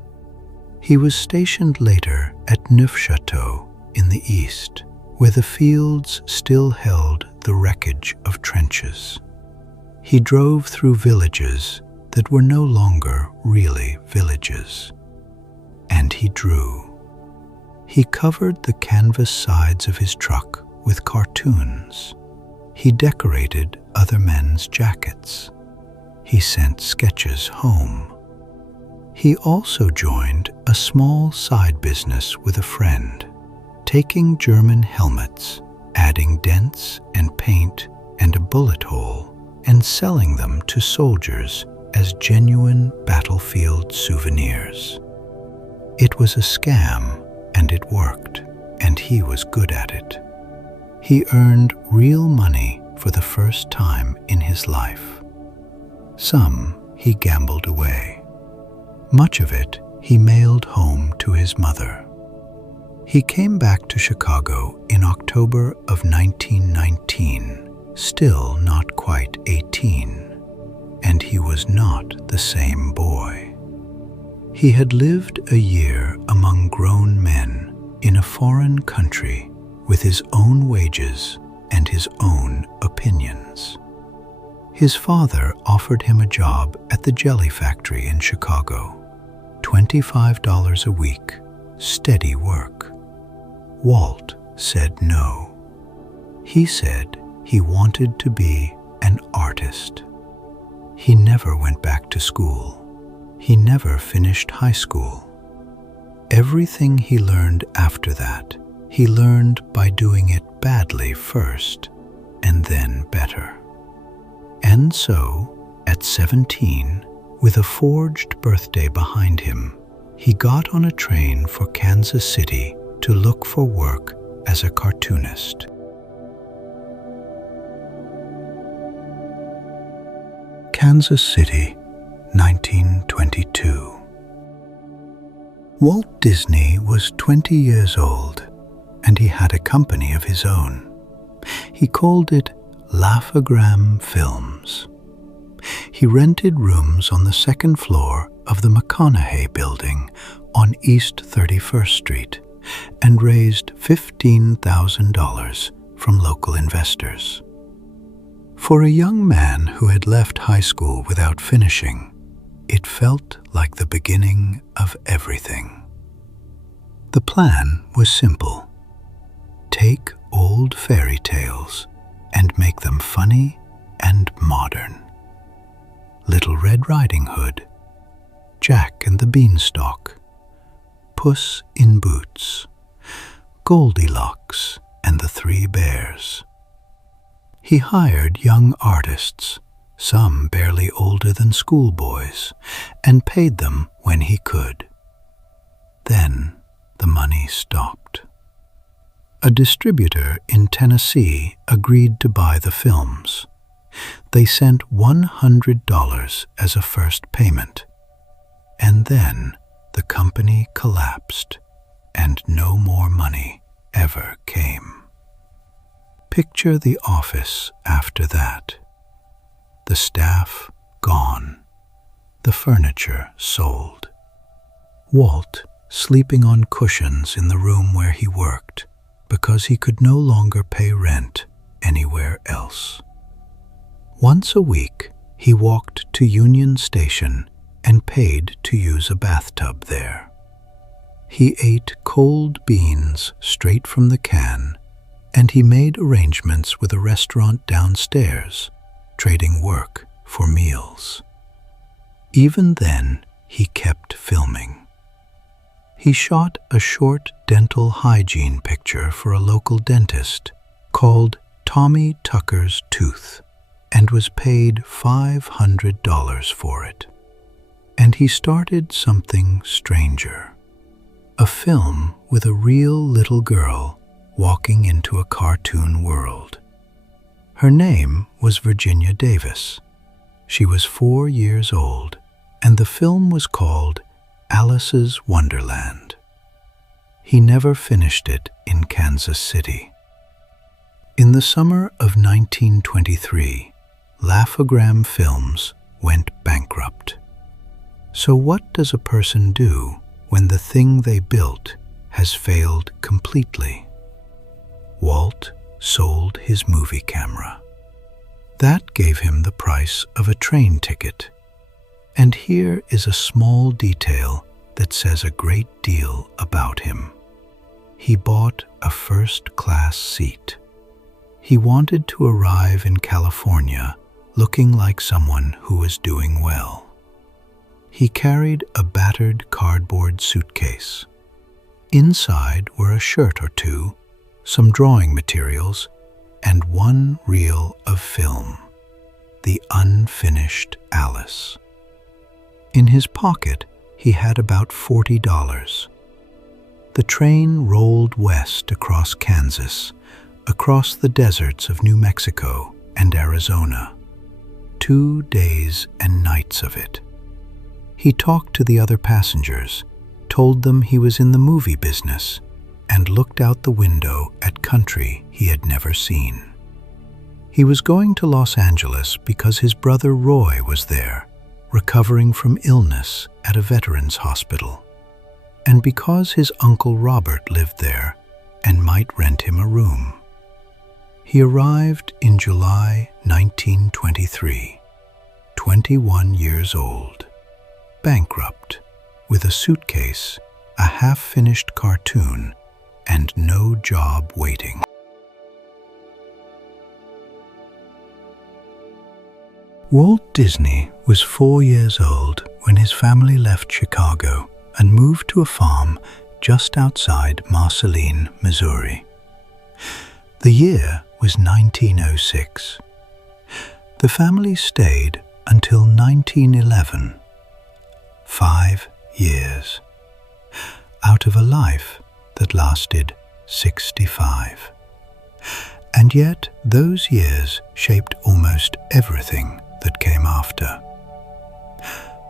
He was stationed later at Neufchâteau in the east, where the fields still held the wreckage of trenches. He drove through villages that were no longer really villages. And he drew. He covered the canvas sides of his truck with cartoons. He decorated other men's jackets. He sent sketches home. He also joined a small side business with a friend, taking German helmets, adding dents and paint and a bullet hole, and selling them to soldiers as genuine battlefield souvenirs. It was a scam, and it worked, and he was good at it. He earned real money for the first time in his life. Some he gambled away. Much of it he mailed home to his mother. He came back to Chicago in October of 1919, still not quite 18, and he was not the same boy. He had lived a year among grown men in a foreign country with his own wages and his own opinions. His father offered him a job at the jelly factory in Chicago, $25 a week, steady work. Walt said no. He said he wanted to be an artist. He never went back to school. He never finished high school. Everything he learned after that, he learned by doing it badly first, and then better. And so, at 17, with a forged birthday behind him, he got on a train for Kansas City to look for work as a cartoonist. Kansas City, 1922. Walt Disney was 20 years old, and he had a company of his own. He called it Laugh-O-Gram Films. He rented rooms on the second floor of the McConaughey Building on East 31st Street and raised $15,000 from local investors. For a young man who had left high school without finishing, it felt like the beginning of everything. The plan was simple. Take old fairy tales and make them funny and modern. Little Red Riding Hood, Jack and the Beanstalk, Puss in Boots, Goldilocks and the Three Bears. He hired young artists, some barely older than schoolboys, and paid them when he could. Then the money stopped. A distributor in Tennessee agreed to buy the films. They sent $100 as a first payment, and then the company collapsed, and no more money ever came. Picture the office after that. The staff gone, the furniture sold. Walt sleeping on cushions in the room where he worked because he could no longer pay rent anywhere else. Once a week, he walked to Union Station and paid to use a bathtub there. He ate cold beans straight from the can, and he made arrangements with a restaurant downstairs, trading work for meals. Even then, he kept filming. He shot a short dental hygiene picture for a local dentist called Tommy Tucker's Tooth and was paid $500 for it. And he started something stranger. A film with a real little girl walking into a cartoon world. Her name was Virginia Davis. She was 4 years old, and the film was called Alice's Wonderland. He never finished it in Kansas City. In the summer of 1923, Laugh-O-Gram Films went bankrupt. So what does a person do when the thing they built has failed completely? Walt sold his movie camera. That gave him the price of a train ticket. And here is a small detail that says a great deal about him. He bought a first-class seat. He wanted to arrive in California looking like someone who was doing well. He carried a battered cardboard suitcase. Inside were a shirt or two, some drawing materials, and one reel of film, the unfinished Alice. In his pocket, he had about $40. The train rolled west across Kansas, across the deserts of New Mexico and Arizona. 2 days and nights of it. He talked to the other passengers, told them he was in the movie business, and looked out the window at country he had never seen. He was going to Los Angeles because his brother Roy was there, recovering from illness at a veterans hospital, and because his uncle Robert lived there and might rent him a room. He arrived in July 1923, 21 years old, bankrupt, with a suitcase, a half-finished cartoon, and no job waiting. Walt Disney was 4 years old when his family left Chicago and moved to a farm just outside Marceline, Missouri. The year was 1906. The family stayed until 1911. 5 years. Out of a life that lasted 65. And yet those years shaped almost everything that came after.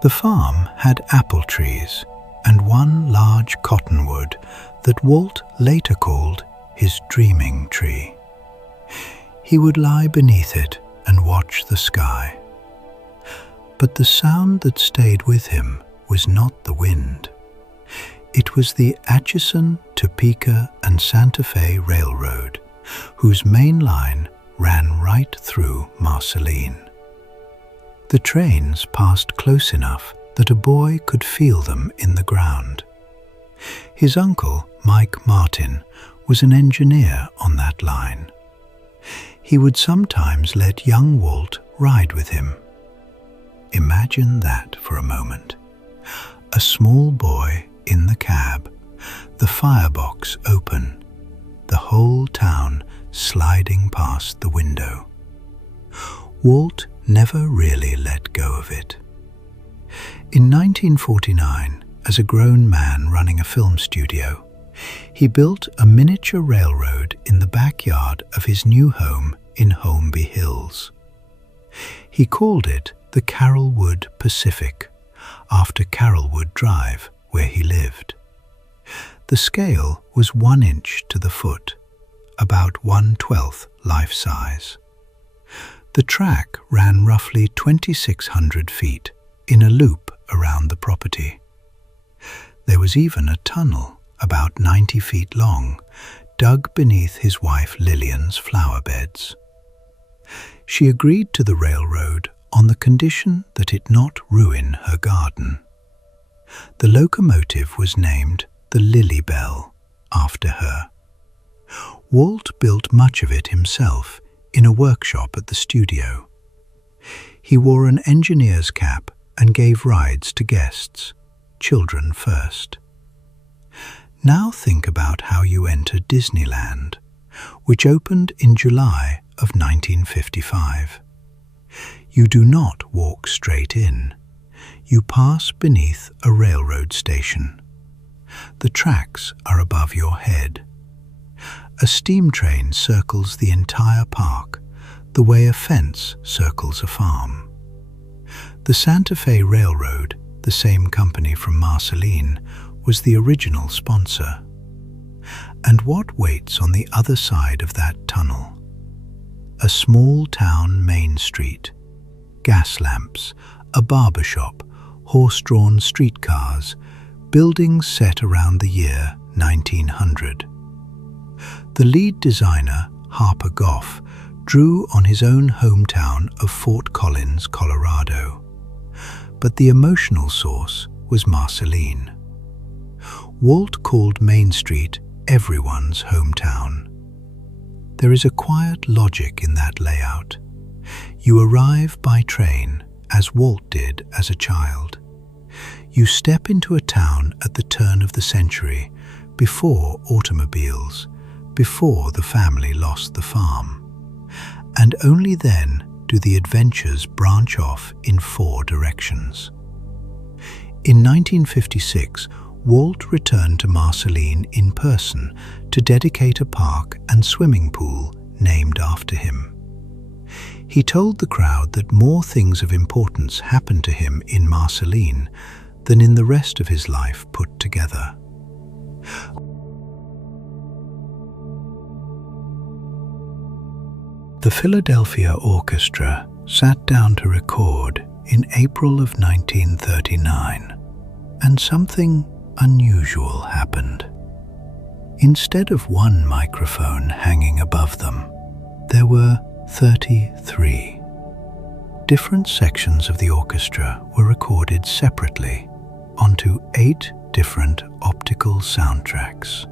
The farm had apple trees and one large cottonwood that Walt later called his dreaming tree. He would lie beneath it and watch the sky. But the sound that stayed with him was not the wind. It was the Atchison, Topeka, and Santa Fe Railroad, whose main line ran right through Marceline. The trains passed close enough that a boy could feel them in the ground. His uncle, Mike Martin, was an engineer on that line. He would sometimes let young Walt ride with him. Imagine that for a moment. A small boy in the cab, the firebox open, the whole town sliding past the window. Walt never really let go of it. In 1949, as a grown man running a film studio, he built a miniature railroad in the backyard of his new home in Holmby Hills. He called it the Carrollwood Pacific, after Carrollwood Drive, where he lived. The scale was 1 inch to the foot, about 1/12 life size. The track ran roughly 2,600 feet in a loop around the property. There was even a tunnel about 90 feet long, dug beneath his wife Lillian's flower beds. She agreed to the railroad on the condition that it not ruin her garden. The locomotive was named the Lily Bell after her. Walt built much of it himself in a workshop at the studio. He wore an engineer's cap and gave rides to guests, children first. Now think about how you enter Disneyland, which opened in July of 1955. You do not walk straight in. You pass beneath a railroad station. The tracks are above your head. A steam train circles the entire park, the way a fence circles a farm. The Santa Fe Railroad, the same company from Marceline, was the original sponsor. And what waits on the other side of that tunnel? A small town main street, gas lamps, a barber shop, horse-drawn streetcars, buildings set around the year 1900. The lead designer, Harper Goff, drew on his own hometown of Fort Collins, Colorado. But the emotional source was Marceline. Walt called Main Street everyone's hometown. There is a quiet logic in that layout. You arrive by train, as Walt did as a child. You step into a town at the turn of the century, before automobiles, before the family lost the farm. And only then do the adventures branch off in 4 directions. In 1956, Walt returned to Marceline in person to dedicate a park and swimming pool named after him. He told the crowd that more things of importance happened to him in Marceline than in the rest of his life put together. The Philadelphia Orchestra sat down to record in April of 1939, and something unusual happened. Instead of one microphone hanging above them, there were 33. Different sections of the orchestra were recorded separately onto 8 different optical soundtracks.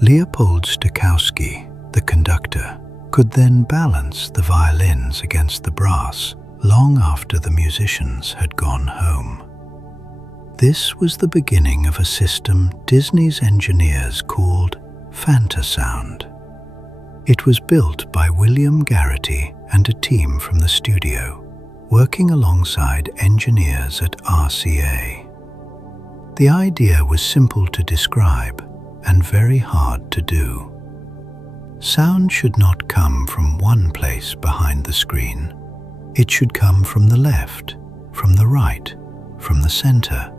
Leopold Stokowski, the conductor, could then balance the violins against the brass long after the musicians had gone home. This was the beginning of a system Disney's engineers called Fantasound. It was built by William Garrity and a team from the studio, working alongside engineers at RCA. The idea was simple to describe and very hard to do. Sound should not come from one place behind the screen. It should come from the left, from the right, from the center,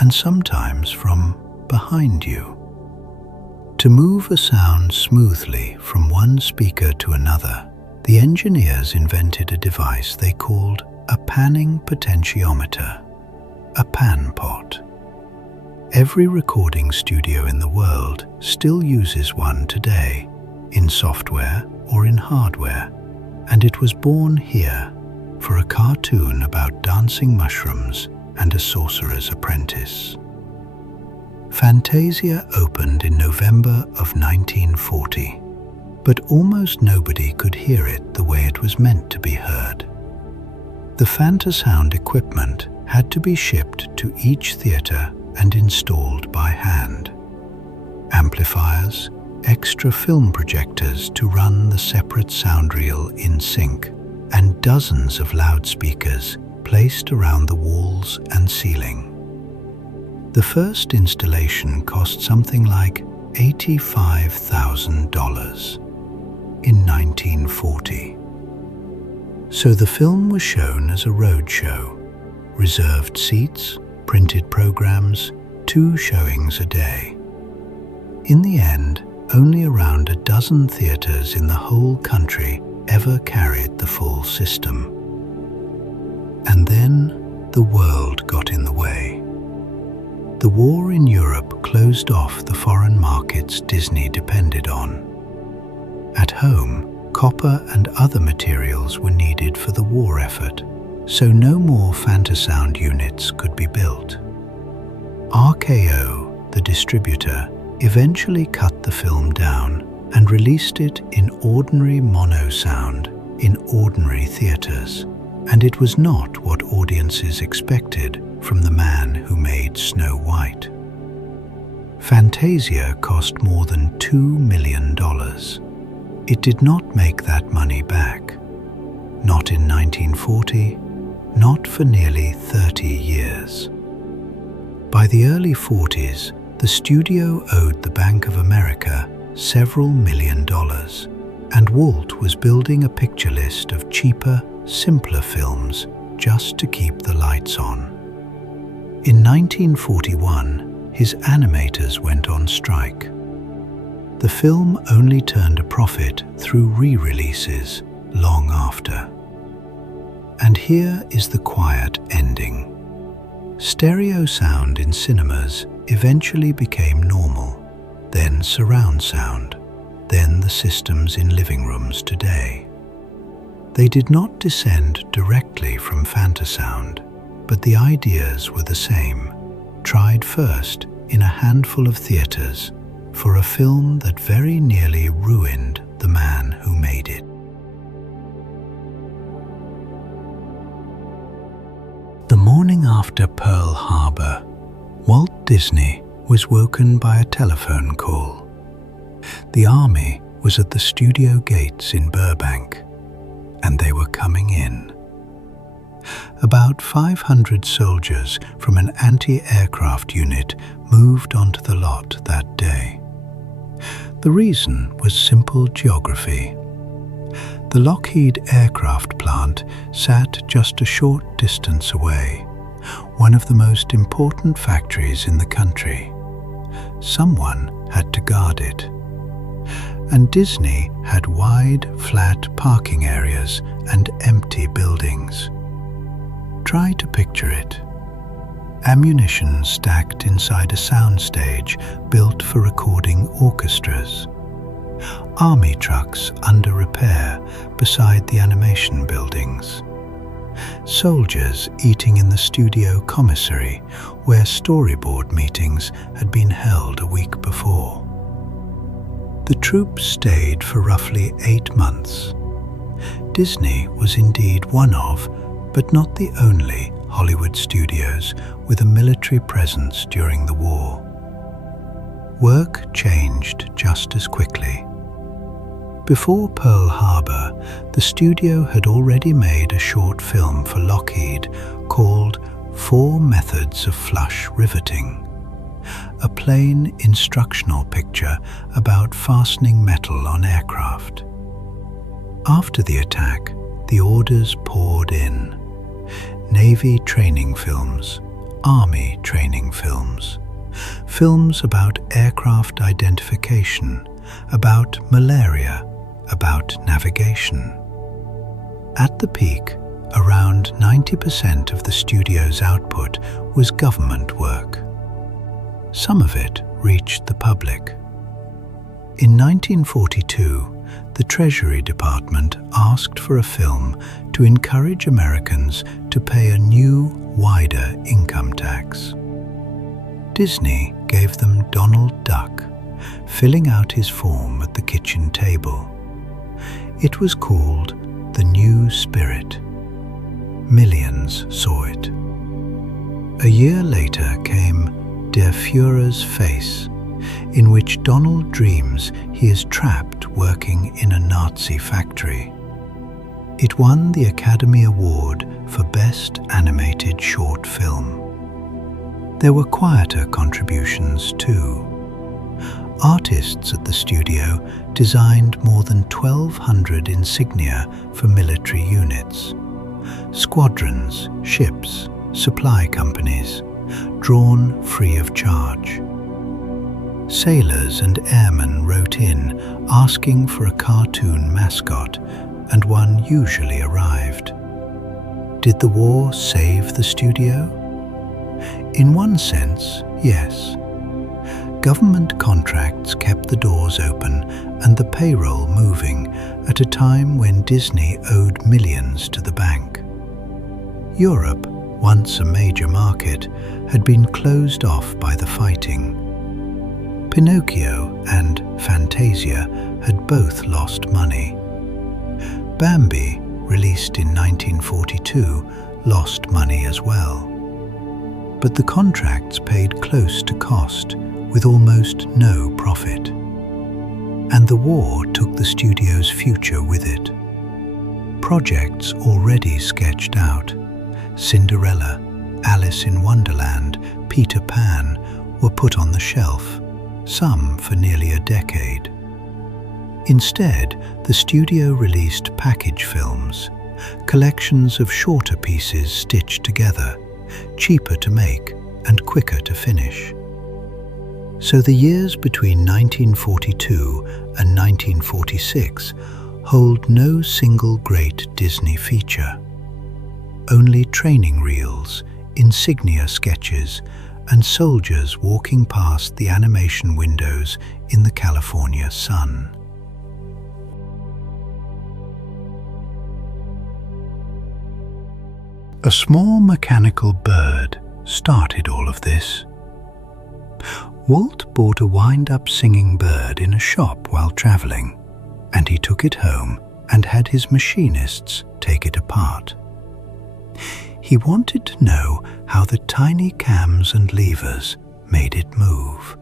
and sometimes from behind you. To move a sound smoothly from one speaker to another, the engineers invented a device they called a panning potentiometer, a pan pot. Every recording studio in the world still uses one today, in software or in hardware, and it was born here for a cartoon about dancing mushrooms and a sorcerer's apprentice. Fantasia opened in November of 1940, but almost nobody could hear it the way it was meant to be heard. The Fantasound equipment had to be shipped to each theatre and installed by hand. Amplifiers, extra film projectors to run the separate sound reel in sync, and dozens of loudspeakers placed around the walls and ceiling. The first installation cost something like $85,000 in 1940. So the film was shown as a roadshow, reserved seats, printed programs, 2 showings a day. In the end, only around a dozen theatres in the whole country ever carried the full system. And then the world got in the way. The war in Europe closed off the foreign markets Disney depended on. At home, copper and other materials were needed for the war effort, so no more Fantasound units could be built. RKO, the distributor, eventually cut the film down and released it in ordinary mono sound in ordinary theatres, and it was not what audiences expected from the man who made Snow White. Fantasia cost more than $2 million. It did not make that money back. Not in 1940, not for nearly 30 years. By the early 40s, the studio owed the Bank of America several $1 million, and Walt was building a picture list of cheaper, simpler films just to keep the lights on. In 1941, his animators went on strike. The film only turned a profit through re-releases long after. And here is the quiet ending. Stereo sound in cinemas eventually became normal, then surround sound, then the systems in living rooms today. They did not descend directly from Fantasound, but the ideas were the same, tried first in a handful of theatres for a film that very nearly ruined the man who made it. The morning after Pearl Harbor, Walt Disney was woken by a telephone call. The army was at the studio gates in Burbank, and they were coming in. About 500 soldiers from an anti-aircraft unit moved onto the lot that day. The reason was simple geography. The Lockheed aircraft plant sat just a short distance away, one of the most important factories in the country. Someone had to guard it. And Disney had wide, flat parking areas and empty buildings. Try to picture it. Ammunition stacked inside a soundstage built for recording orchestras. Army trucks under repair beside the animation buildings. Soldiers eating in the studio commissary where storyboard meetings had been held a week before. The troops stayed for roughly 8 months. Disney was indeed one of, but not the only, Hollywood studios with a military presence during the war. Work changed just as quickly. Before Pearl Harbor, the studio had already made a short film for Lockheed called 4 Methods of Flush Riveting, a plain instructional picture about fastening metal on aircraft. After the attack, the orders poured in. Navy training films, Army training films, Films about aircraft identification, about malaria, about navigation. At the peak, around 90% of the studio's output was government work. Some of it reached the public. In 1942, the Treasury Department asked for a film to encourage Americans to pay a new, wider income tax. Disney gave them Donald Duck, filling out his form at the kitchen table. It was called The New Spirit. Millions saw it. A year later came Der Führer's Face, in which Donald dreams he is trapped working in a Nazi factory. It won the Academy Award for Best Animated Short Film. There were quieter contributions too. Artists at the studio designed more than 1,200 insignia for military units. Squadrons, ships, supply companies, drawn free of charge. Sailors and airmen wrote in asking for a cartoon mascot, and one usually arrived. Did the war save the studio? In one sense, yes. Government contracts kept the doors open and the payroll moving at a time when Disney owed millions to the bank. Europe, once a major market, had been closed off by the fighting. Pinocchio and Fantasia had both lost money. Bambi, released in 1942, lost money as well. But the contracts paid close to cost, with almost no profit. And the war took the studio's future with it. Projects already sketched out, Cinderella, Alice in Wonderland, Peter Pan, were put on the shelf, some for nearly a decade. Instead, the studio released package films, collections of shorter pieces stitched together, cheaper to make and quicker to finish. So the years between 1942 and 1946 hold no single great Disney feature. Only training reels, insignia sketches, and soldiers walking past the animation windows in the California sun. A small mechanical bird started all of this. Walt bought a wind-up singing bird in a shop while traveling, and he took it home and had his machinists take it apart. He wanted to know how the tiny cams and levers made it move.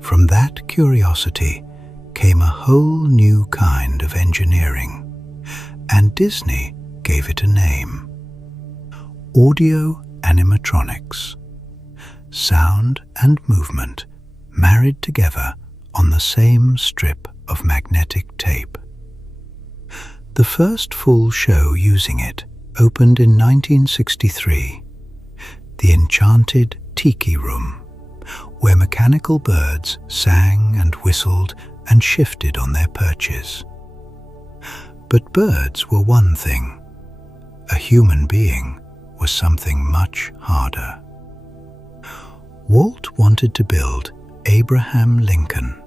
From that curiosity came a whole new kind of engineering, and Disney gave it a name: audio animatronics. Sound and movement married together on the same strip of magnetic tape. The first full show using it opened in 1963, the Enchanted Tiki Room, where mechanical birds sang and whistled and shifted on their perches. But birds were one thing. A human being was something much harder. Walt wanted to build Abraham Lincoln.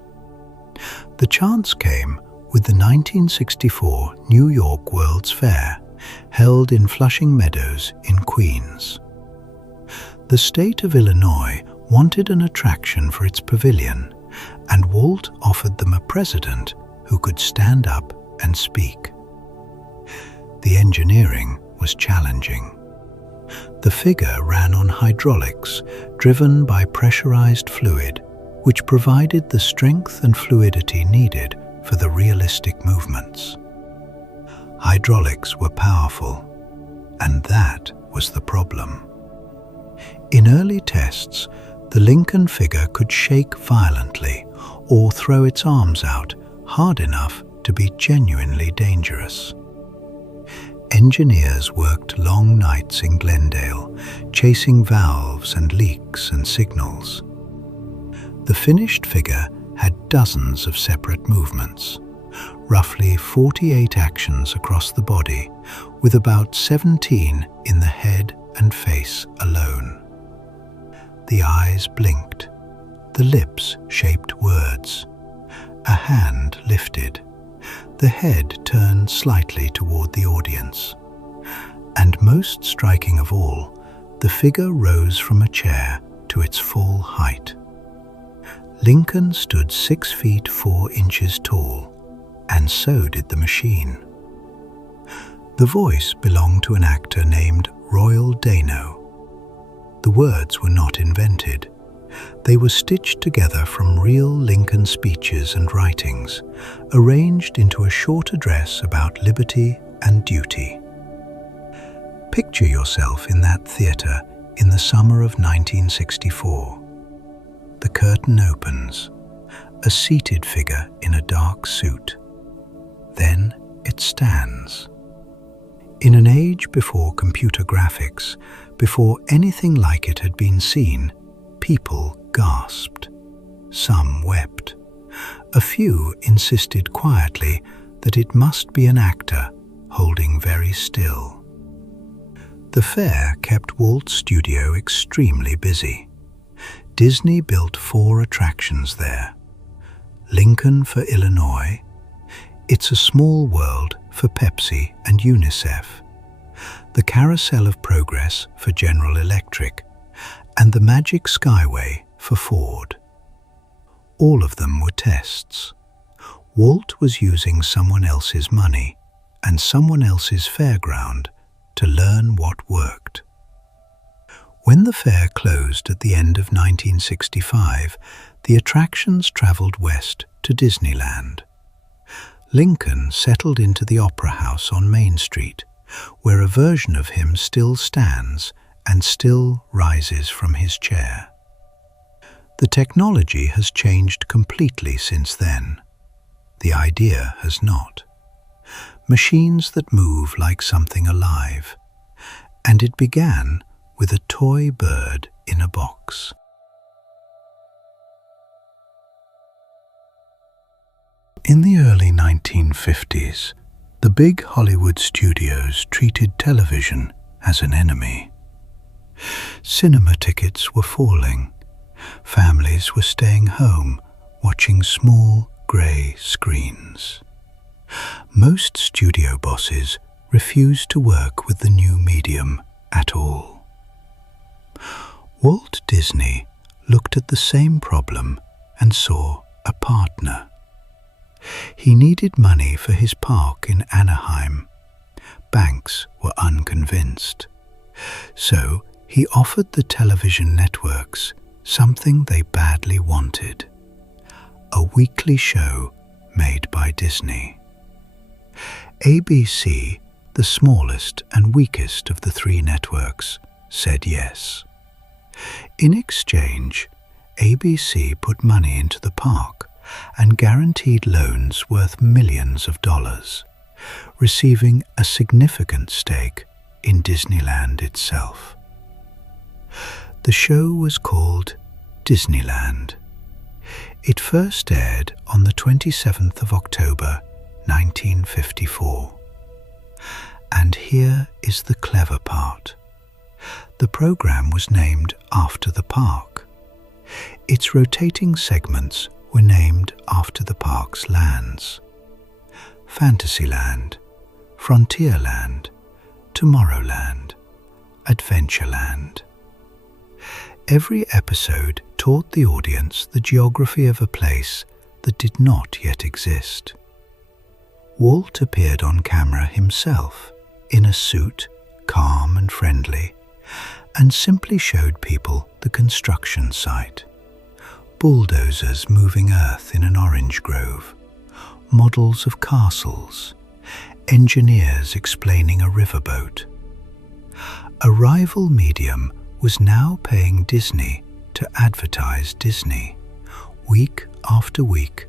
The chance came with the 1964 New York World's Fair, held in Flushing Meadows in Queens. The state of Illinois wanted an attraction for its pavilion, and Walt offered them a president who could stand up and speak. The engineering was challenging. The figure ran on hydraulics driven by pressurized fluid, which provided the strength and fluidity needed for the realistic movements. Hydraulics were powerful, and that was the problem. In early tests, the Lincoln figure could shake violently or throw its arms out hard enough to be genuinely dangerous. Engineers worked long nights in Glendale, chasing valves and leaks and signals. The finished figure had dozens of separate movements, roughly 48 actions across the body, with about 17 in the head and face alone. The eyes blinked, the lips shaped words, a hand lifted, the head turned slightly toward the audience. And most striking of all, the figure rose from a chair to its full height. Lincoln stood 6 feet 4 inches tall, and so did the machine. The voice belonged to an actor named Royal Dano. The words were not invented. They were stitched together from real Lincoln speeches and writings, arranged into a short address about liberty and duty. Picture yourself in that theater in the summer of 1964. The curtain opens, a seated figure in a dark suit. Then it stands. In an age before computer graphics, before anything like it had been seen, people gasped. Some wept. A few insisted quietly that it must be an actor holding very still. The fair kept Walt's studio extremely busy. Disney built 4 attractions there. Lincoln for Illinois, It's a Small World for Pepsi and UNICEF, the Carousel of Progress for General Electric, and the Magic Skyway for Ford. All of them were tests. Walt was using someone else's money and someone else's fairground to learn what worked. When the fair closed at the end of 1965, the attractions traveled west to Disneyland. Lincoln settled into the Opera House on Main Street, where a version of him still stands and still rises from his chair. The technology has changed completely since then. The idea has not. Machines that move like something alive. And it began with a toy bird in a box. In the early 1950s, the big Hollywood studios treated television as an enemy. Cinema tickets were falling. Families were staying home, watching small grey screens. Most studio bosses refused to work with the new medium at all. Walt Disney looked at the same problem and saw a partner. He needed money for his park in Anaheim. Banks were unconvinced. So he offered the television networks something they badly wanted: a weekly show made by Disney. ABC, the smallest and weakest of the 3 networks, said yes. In exchange, ABC put money into the park and guaranteed loans worth millions of dollars, receiving a significant stake in Disneyland itself. The show was called Disneyland. It first aired on the 27th of October, 1954. And here is the clever part. The program was named after the park. Its rotating segments were named after the park's lands: Fantasyland, Frontierland, Tomorrowland, Adventureland. Every episode taught the audience the geography of a place that did not yet exist. Walt appeared on camera himself, in a suit, calm and friendly, and simply showed people the construction site. Bulldozers moving earth in an orange grove, models of castles, engineers explaining a riverboat. A rival medium was now paying Disney to advertise Disney, week after week,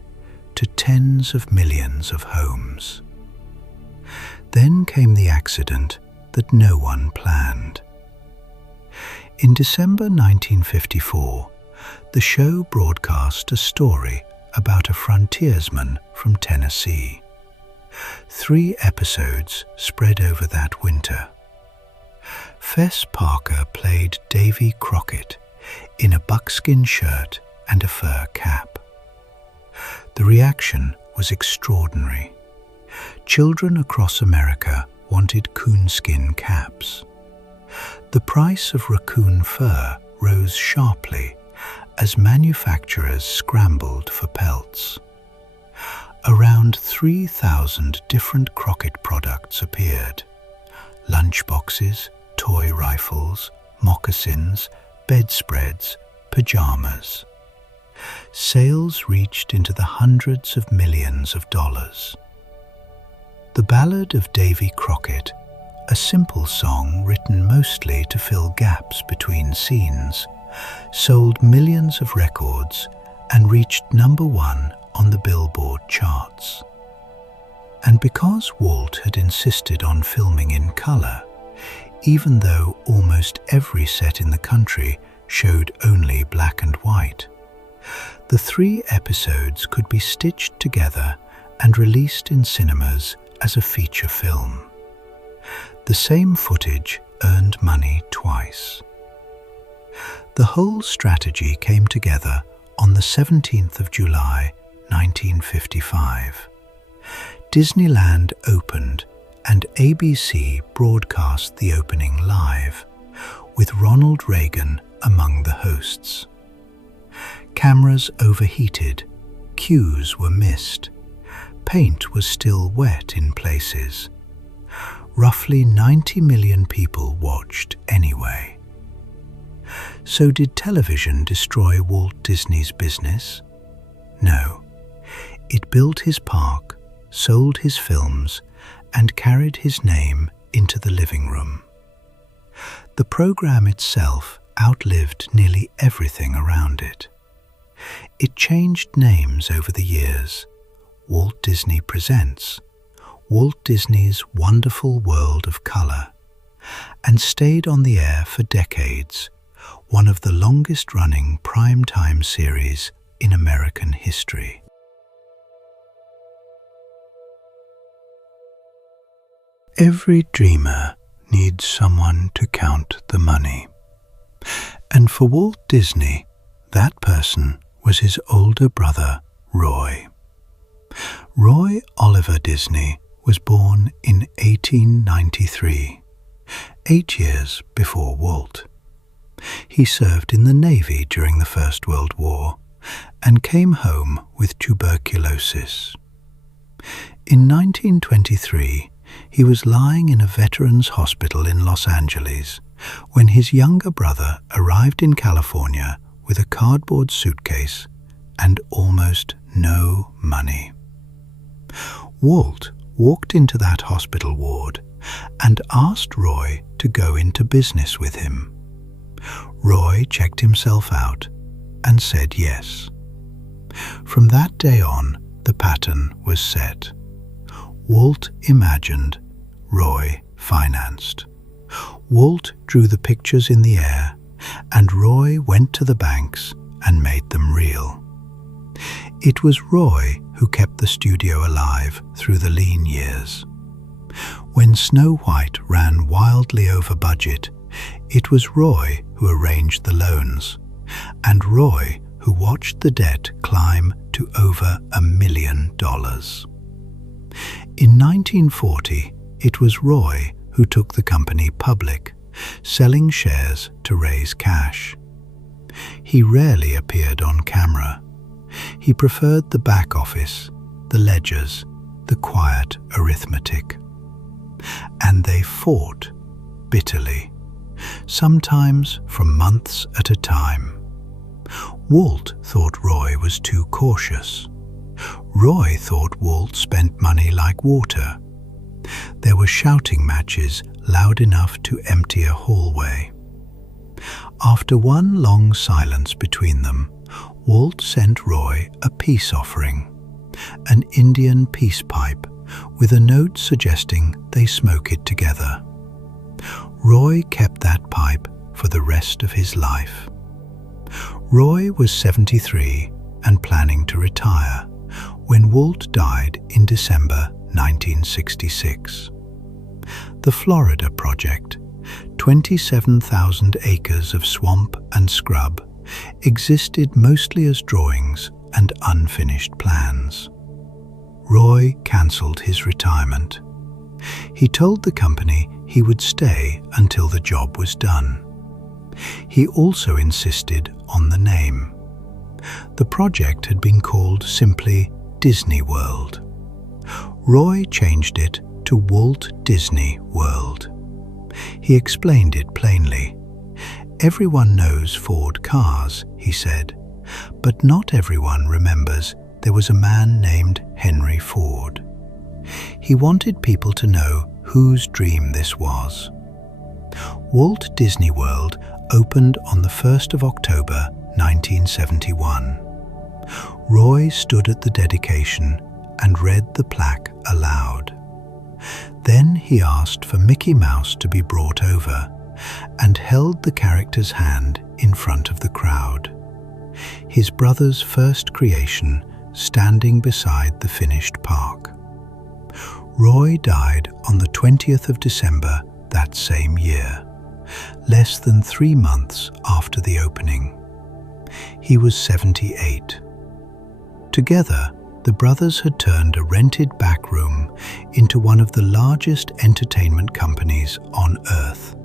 to tens of millions of homes. Then came the accident that no one planned. In December 1954, the show broadcast a story about a frontiersman from Tennessee. 3 episodes spread over that winter. Fess Parker played Davy Crockett in a buckskin shirt and a fur cap. The reaction was extraordinary. Children across America wanted coonskin caps. The price of raccoon fur rose sharply as manufacturers scrambled for pelts. Around 3,000 different Crockett products appeared: lunchboxes, toy rifles, moccasins, bedspreads, pajamas. Sales reached into the hundreds of millions of dollars. The Ballad of Davy Crockett, a simple song written mostly to fill gaps between scenes, sold millions of records and reached #1 on the Billboard charts. And because Walt had insisted on filming in color, even though almost every set in the country showed only black and white, the 3 episodes could be stitched together and released in cinemas as a feature film. The same footage earned money twice. The whole strategy came together on the 17th of July, 1955. Disneyland opened and ABC broadcast the opening live, with Ronald Reagan among the hosts. Cameras overheated, cues were missed, paint was still wet in places. Roughly 90 million people watched anyway. So did television destroy Walt Disney's business? No. It built his park, sold his films, and carried his name into the living room. The program itself outlived nearly everything around it. It changed names over the years: Walt Disney Presents, Walt Disney's Wonderful World of Color, and stayed on the air for decades, one of the longest-running primetime series in American history. Every dreamer needs someone to count the money. And for Walt Disney, that person was his older brother, Roy. Roy Oliver Disney was born in 1893, 8 years before Walt. He served in the Navy during the First World War and came home with tuberculosis. In 1923, he was lying in a veterans' hospital in Los Angeles when his younger brother arrived in California with a cardboard suitcase and almost no money. Walt walked into that hospital ward and asked Roy to go into business with him. Roy checked himself out and said yes. From that day on, the pattern was set. Walt imagined, Roy financed. Walt drew the pictures in the air, and Roy went to the banks and made them real. It was Roy who kept the studio alive through the lean years. When Snow White ran wildly over budget, it was Roy who arranged the loans, and Roy who watched the debt climb to over $1 million. In 1940, it was Roy who took the company public, selling shares to raise cash. He rarely appeared on camera. He preferred the back office, the ledgers, the quiet arithmetic. And they fought bitterly, sometimes for months at a time. Walt thought Roy was too cautious. Roy thought Walt spent money like water. There were shouting matches loud enough to empty a hallway. After one long silence between them, Walt sent Roy a peace offering, an Indian peace pipe with a note suggesting they smoke it together. Roy kept that pipe for the rest of his life. Roy was 73 and planning to retire when Walt died in December 1966. The Florida project, 27,000 acres of swamp and scrub, existed mostly as drawings and unfinished plans. Roy cancelled his retirement. He told the company he would stay until the job was done. He also insisted on the name. The project had been called simply Disney World. Roy changed it to Walt Disney World. He explained it plainly. "Everyone knows Ford cars," he said, "but not everyone remembers there was a man named Henry Ford." He wanted people to know whose dream this was. Walt Disney World opened on the 1st of October 1971. Roy stood at the dedication and read the plaque aloud. Then he asked for Mickey Mouse to be brought over and held the character's hand in front of the crowd. His brother's first creation standing beside the finished park. Roy died on the 20th of December that same year, less than 3 months after the opening. He was 78. Together, the brothers had turned a rented back room into one of the largest entertainment companies on Earth.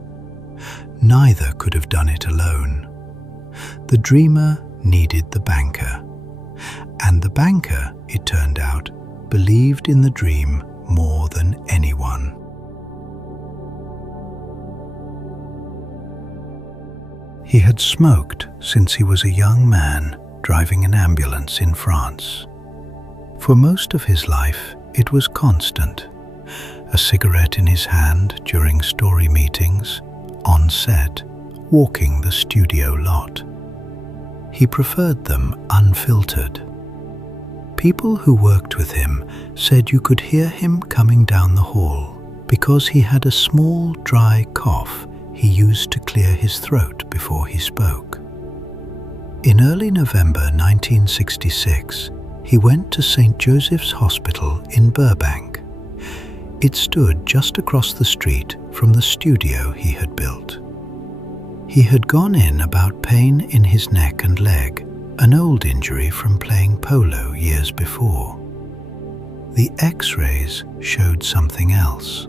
Neither could have done it alone. The dreamer needed the banker, and the banker, it turned out, believed in the dream more than anyone. He had smoked since he was a young man driving an ambulance in France. For most of his life, it was constant. A cigarette in his hand during story meetings, on set, walking the studio lot. He preferred them unfiltered. People who worked with him said you could hear him coming down the hall because he had a small, dry cough he used to clear his throat before he spoke. In early November 1966, he went to St. Joseph's Hospital in Burbank. It stood just across the street from the studio he had built. He had gone in about pain in his neck and leg, an old injury from playing polo years before. The X-rays showed something else,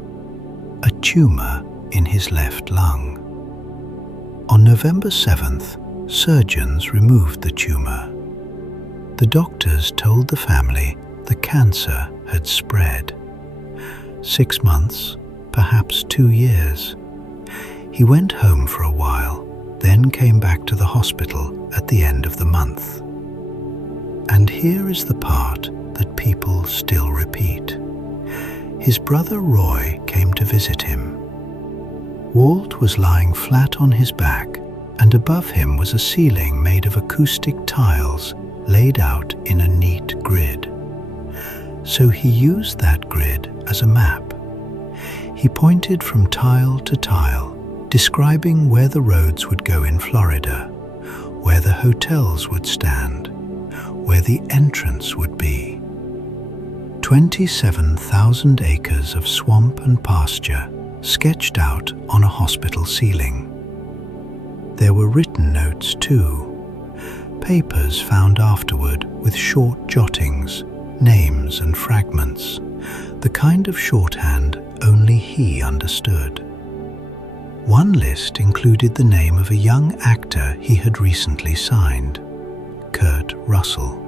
a tumor in his left lung. On November 7th, surgeons removed the tumor. The doctors told the family the cancer had spread. 6 months, perhaps 2 years. He went home for a while, then came back to the hospital at the end of the month. And here is the part that people still repeat. His brother Roy came to visit him. Walt was lying flat on his back, and above him was a ceiling made of acoustic tiles laid out in a neat grid. So he used that grid as a map. He pointed from tile to tile, describing where the roads would go in Florida, where the hotels would stand, where the entrance would be. 27,000 acres of swamp and pasture sketched out on a hospital ceiling. There were written notes too, papers found afterward with short jottings, names and fragments, the kind of shorthand only he understood. One list included the name of a young actor he had recently signed, Kurt Russell.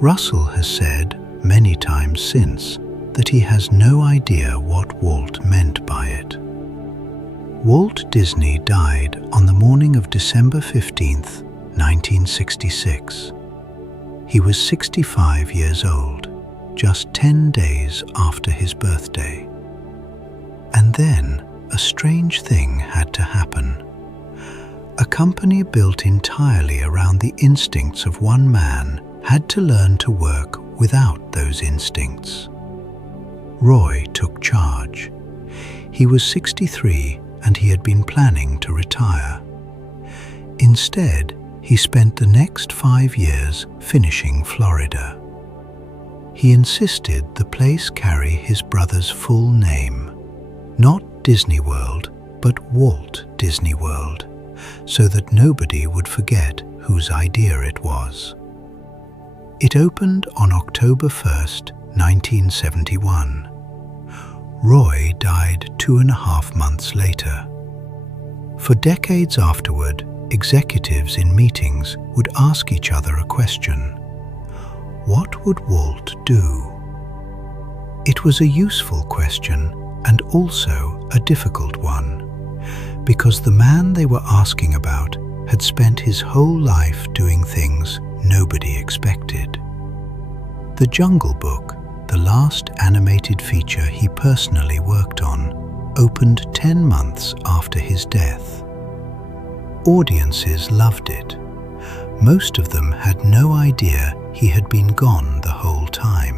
Russell has said many times since that he has no idea what Walt meant by it. Walt Disney died on the morning of December 15th, 1966. He was 65 years old, just 10 days after his birthday. And then a strange thing had to happen. A company built entirely around the instincts of one man had to learn to work without those instincts. Roy took charge. He was 63 and he had been planning to retire. Instead, he spent the next 5 years finishing Florida. He insisted the place carry his brother's full name, not Disney World, but Walt Disney World, so that nobody would forget whose idea it was. It opened on October 1st, 1971. Roy died 2.5 months later. For decades afterward, executives in meetings would ask each other a question: what would Walt do? It was a useful question and also a difficult one, because the man they were asking about had spent his whole life doing things nobody expected. The Jungle Book, the last animated feature he personally worked on, opened 10 months after his death. Audiences loved it. Most of them had no idea he had been gone the whole time.